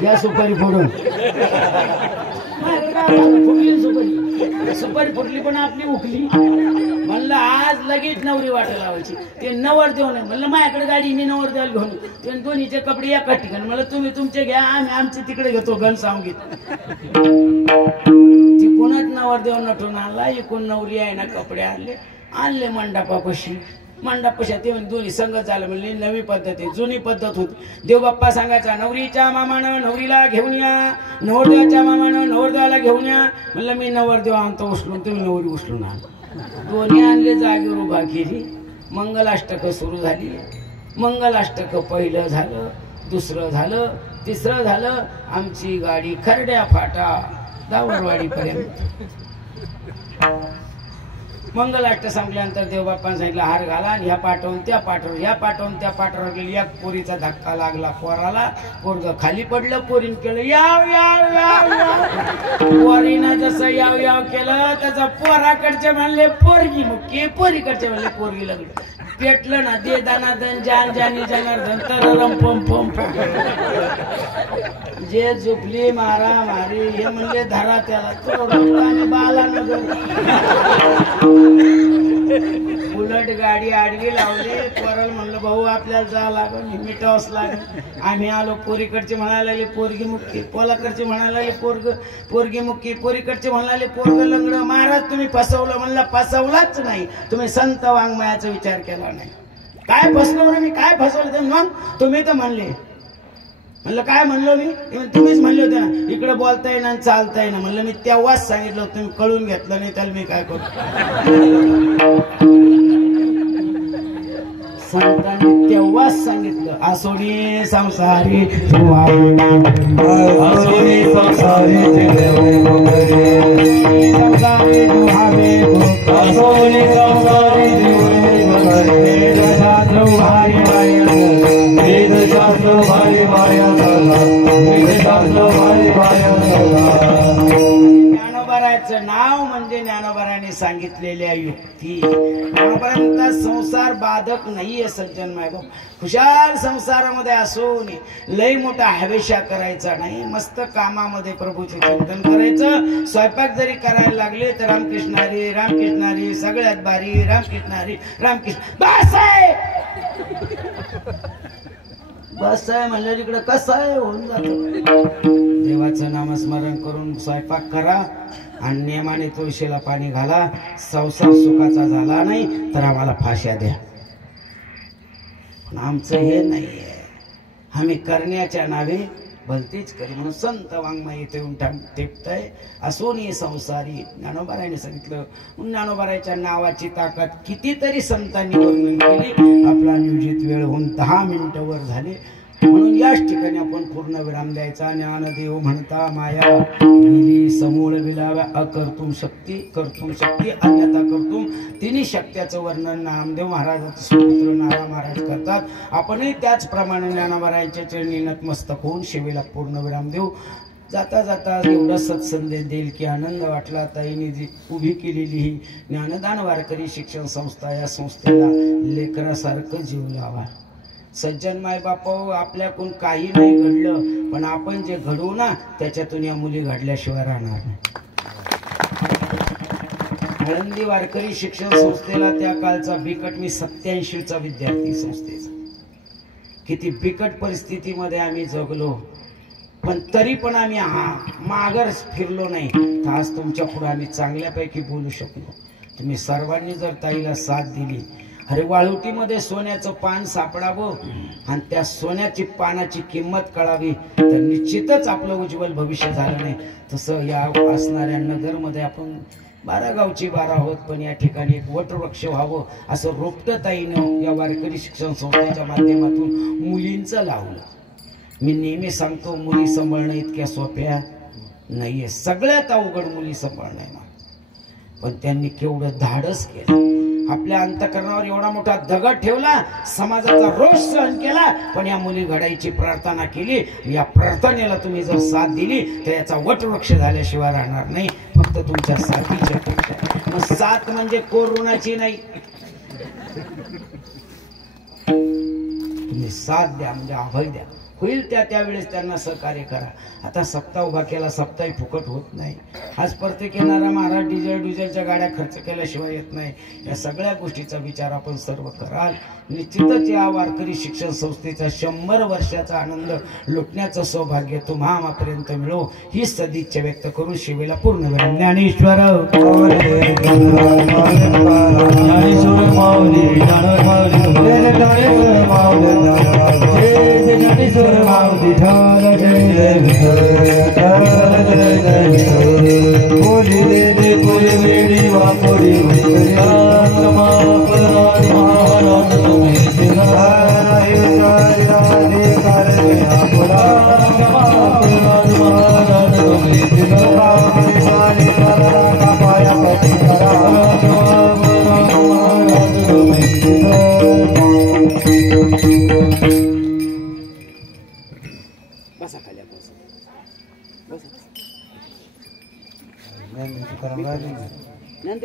घ्या सुपारी फोडून. फुटली सुपारी फुटली पण आपली उकली. म्हणलं आज लगेच नवरी वाटा लावायची. ते नवर देऊ नये. म्हणलं माझ्याकडे गाडी मी नवर द्यायला घेऊन. ते दोन्हीचे कपडे एका ठिकाणी. म्हणलं तुम्ही तुमचे घ्या आम्ही आमचे तिकडे घेतो घन सांगित. तिकूनच नवर देऊन नटून आणला. इकून नवरी आहे ना कपडे आणले मंडपापाशी. मंडपाशी ते दोन्ही संगत झालं. म्हणले नवी पद्धत आहे. जुनी पद्धत होती. देवबाप्पा सांगायचा नवरीच्या मामानं नवरीला घेऊन या. नवरदेवाच्या मामानं नवरदेवाला घेऊन या. म्हणलं मी नवरदेव आणतो उचलून, तुम्ही नवरी उचलून आण. दोन्ही आणले, जागेवर उभा केली. मंगलाष्टक सुरू झाली. मंगलाष्टक पहिलं झालं, दुसरं झालं, तिसरं झालं. आमची गाडी खरड्या फाटा दावरवाडीपर्यंत. मंगलाष्ट संपल्यानंतर देवबाप्पाने सांगितलं हार घाला आणि ह्या पाठवून त्या पाठवून, ह्या पाठवून त्या पाठवून गेली. या पोरीचा धक्का लागला पोराला, पोरग खाली पडलं. पोरीन केलं याव याव याव याव. पोरीनं जसं याव याव केलं त्याचा पोराकडचे म्हणले पोरगी मुक्की, पोरीकडचे म्हणले पोरगी लग्न. पेटलं ना दे दानादन जान जानी जनार्दन तररम पम पम पम. जे झोपली मारा मारी हे म्हणले धरा त्याला तो बाला उलट गाडी आडवी लावली. पोराला म्हणलं भाऊ आपल्याला जावं लागल, मिटावंच लागेल. आम्ही आलो. पोरीकडचे म्हणायला लागले पोरगी मुक्की, पोलाकडचे म्हणायला लागले पोरगी मुक्की, पोरीकडचे म्हणाले पोरग लंगड. महाराज तुम्ही फसवलं. म्हणलं फसवलाच नाही, तुम्ही संत वाङ्मयाचा विचार केला नाही. काय फसवलं मी, काय फसवलं मग तुम्ही तर म्हणले. म्हणलं काय म्हणलो मी, तुम्हीच म्हणले होते ना इकडे बोलता येईना आणि चालता येईना. म्हणलं मी तेव्हाच सांगितलं, तुम्ही कळून घेतलं नाही, त्याला मी काय करू. संतांनी तेव्हाच सांगितलं आसोडी संसारी आसोडी संसारी संसारी दुहावे आसोडी संसारी वेदशास्त्र भारी माया वेदशास्त्र भारी माया वेदशास्त्र भारी माया. ज्ञानोबारायचं नाव म्हणजे ज्ञानोबाराने सांगितलेल्या युक्ती. ज्ञानोबारांचा संसार बाधक नाहीये सज्जन मायबाप. खुशाल संसारामध्ये असून लय मोठा हवेशा करायचा नाही. मस्त कामामध्ये प्रभूचे चिंतन करायचं. स्वयंपाक जरी करायला लागले तर रामकृष्ण हरी रामकृष्ण हरी सगळ्यात भारी रामकृष्ण हरी रामकृष्ण. बस आहे बस आहे म्हणलं तिकडं कसं आहे होऊन जात. देवाचं नामस्मरण करून स्वयंपाक करा आणि नियमाने तुळशीला पाणी घाला. संसार सुखाचा झाला नाही तर आम्हाला फाश्या द्या. आमचं हे नाहीये. आम्ही करण्याच्या नावे भलतीच करी म्हणून संत वाङ्मय इथे येऊन टेपतय. असोनी संसारी ज्ञानोबारायने सांगितलं. ज्ञानोबारायच्या नावाची ताकद कितीतरी संतांनी वर्णन केली. आपला नियोजित वेळ होऊन 10 मिनिटं वर झाले म्हणून याच ठिकाणी आपण पूर्ण विराम द्यायचा. ज्ञानदेव म्हणता माया गेली समूळ विलाव्या अकर्तुम शक्ती कर्तुम शक्ती अन्यथा कर्तुम. तिन्ही शक्त्याचं वर्णन नामदेव महाराजाचे सुपुत्र नारा महाराज करतात. आपणही त्याचप्रमाणे ज्ञानोबारायांच्या चरणी नतमस्तक होऊन सेवेला पूर्ण विराम देऊ. जाता जाता एवढा सत्संदेश देईल की आनंद वाटला. ताईने जी उभी केलेली ही ज्ञानदान वारकरी शिक्षण संस्था, या संस्थेला लेकरासारखं जीव लावा. सज्जन माय बाप आपल्याकडून काही नाही घडलं पण आपण जे घडवू ना त्याच्यातून या मुली घडल्याशिवाय राहणार नाही. आळंदी वारकरी शिक्षण संस्थेला त्या काळचा बिकट, मी 87चा विद्यार्थी संस्थेचा, किती बिकट परिस्थितीमध्ये आम्ही जगलो पण तरी पण आम्ही माघार फिरलो नाही. तर आज तुमच्या पुढे आम्ही चांगल्यापैकी बोलू शकलो. तुम्ही सर्वांनी जर ताईला साथ दिली. अरे वाळुटीमध्ये सोन्याचं पान सापडावं आणि त्या सोन्याची पानाची किंमत कळावी तर निश्चितच आपलं उज्ज्वल भविष्य झालं नाही. तसं या असणाऱ्या नगरमध्ये आपण 12 गावची 12 आहोत पण या ठिकाणी एक वटवृक्ष व्हावं असं रोपटं ताईनं या वारकरी शिक्षण संस्थेच्या माध्यमातून मुलींचं लावलं. मी नेहमी सांगतो मुली सांभाळणं इतक्या सोप्या नाहीये. सगळ्यात अवघड मुली सांभाळणं आहे. पण त्यांनी केवढं धाडस केलं. आपल्या अंतःकरणावर एवढा मोठा दगड ठेवला, समाजाचा रोष सहन केला पण या मुली घडायची प्रार्थना केली. या प्रार्थनेला तुम्ही जर साथ दिली तर याचा वटवृक्ष झाल्याशिवाय राहणार नाही. फक्त तुमच्या साथीच्या पेक्षा. साथ म्हणजे कोरोनाची नाही. तुम्ही साथ द्या म्हणजे अभय द्या. होईल त्यावेळेस त्यांना सहकार्य करा. आता सप्ताह उभा केला, सप्ताही फुकट होत नाही. आज प्रत्येक येणारा महाराज डिझेलच्या गाड्या खर्च केल्याशिवाय येत नाही. या सगळ्या गोष्टीचा विचार आपण सर्व कराल. निश्चितच या वारकरी शिक्षण संस्थेचा 100 वर्षाचा आनंद लुटण्याचं सौभाग्य तुम्हापर्यंत मिळो ही सदिच्छा व्यक्त करून शिवेला पूर्ण विराम. Dnyaneshwar Jai Jai Jai Dnyandev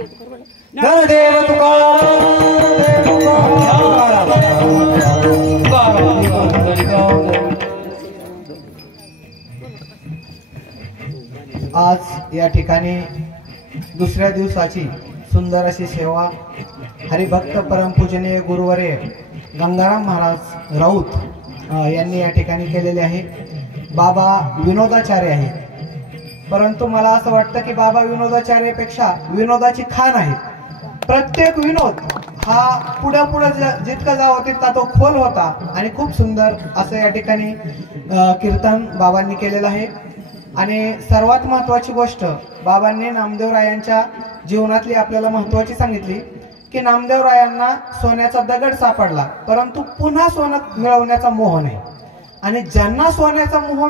आज या ठिकाणी दुसऱ्या दिवसाची सुंदर अशी सेवा हरिभक्त परमपूजनीय गुरुवर्य गंगाराम महाराज राऊत यांनी या ठिकाणी केलेले आहे. बाबा विनोदाचार्य आहे, परंतु मला असं वाटतं की बाबा विनोदाचार्यापेक्षा विनोदाची खान आहे. प्रत्येक विनोद हा पुढे पुढे जितका जावं तितका तो खोल होता आणि खूप सुंदर असं या ठिकाणी कीर्तन बाबांनी केलेलं आहे. आणि सर्वात महत्वाची गोष्ट बाबांनी नामदेवरायांच्या जीवनातली आपल्याला महत्वाची सांगितली की नामदेवरायांना सोन्याचा दगड सापडला, परंतु पुन्हा सोनं मिळवण्याचा मोह नाही. आणि ज्यांना सोन्याचा मोह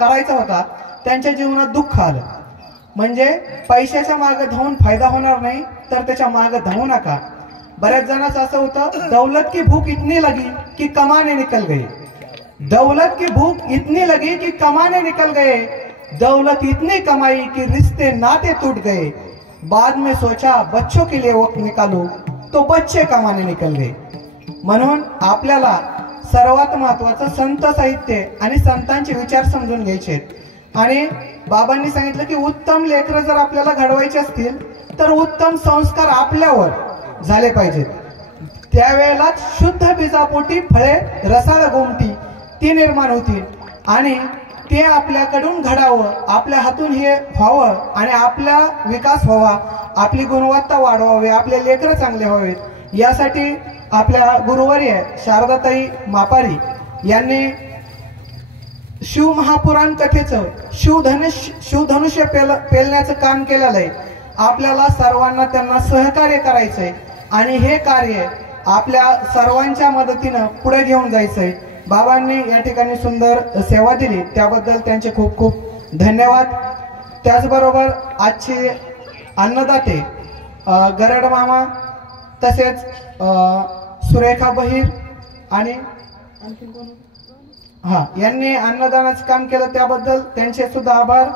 करायचा होता त्यांच्या जीवनात दुःख आलं. म्हणजे पैशाच्या मागे धावून फायदा होणार नाही, तर त्याच्या मागे धावू नका. बऱ्याच जणांचं असं होतं, दौलत की भूख इतनी लगी कि कमाने निकल गए. दौलत की भूख इतनी लगी कि कमाने निकल गए. दौलत इतनी कमाई कि रिश्ते नाते टूट गए. बाद में सोचा बच्चों के लिए वक्त निकालो तो बच्चे कमाने निकल गए. म्हणून आपल्याला सर्वात महत्वाचं संत साहित्य आणि संतांचे विचार समजून घ्यायचे. आणि बाबांनी सांगितलं की उत्तम लेकरं जर आपल्याला घडवायचे असतील तर उत्तम संस्कार आपल्यावर झाले पाहिजेत. त्यावेळेला शुद्ध बीजापोटी फळे रसाळ गोमटी ती निर्माण होतील आणि ते आपल्याकडून घडावं, आपल्या हातून हे व्हावं आणि आपला विकास व्हावा, आपली गुणवत्ता वाढवावी, आपले लेकरं चांगले व्हावेत. यासाठी आपल्या गुरुवर्य शारदाताई मापारी यांनी शिवमहापुराण कथेचं शिवधनुष्य पेलण्याचं काम केलेलं आहे. आपल्याला सर्वांना त्यांना सहकार्य करायचंय आणि हे कार्य आपल्या सर्वांच्या मदतीनं पुढे घेऊन जायचंय. बाबांनी या ठिकाणी सुंदर सेवा दिली, त्याबद्दल त्यांचे खूप खूप धन्यवाद. त्याचबरोबर आजचे अन्नदाते गरड मामा, तसेच सुरेखा बहीर आणि यांनी अन्नदानाचं काम केलं, त्याबद्दल त्यांचे सुद्धा आभार.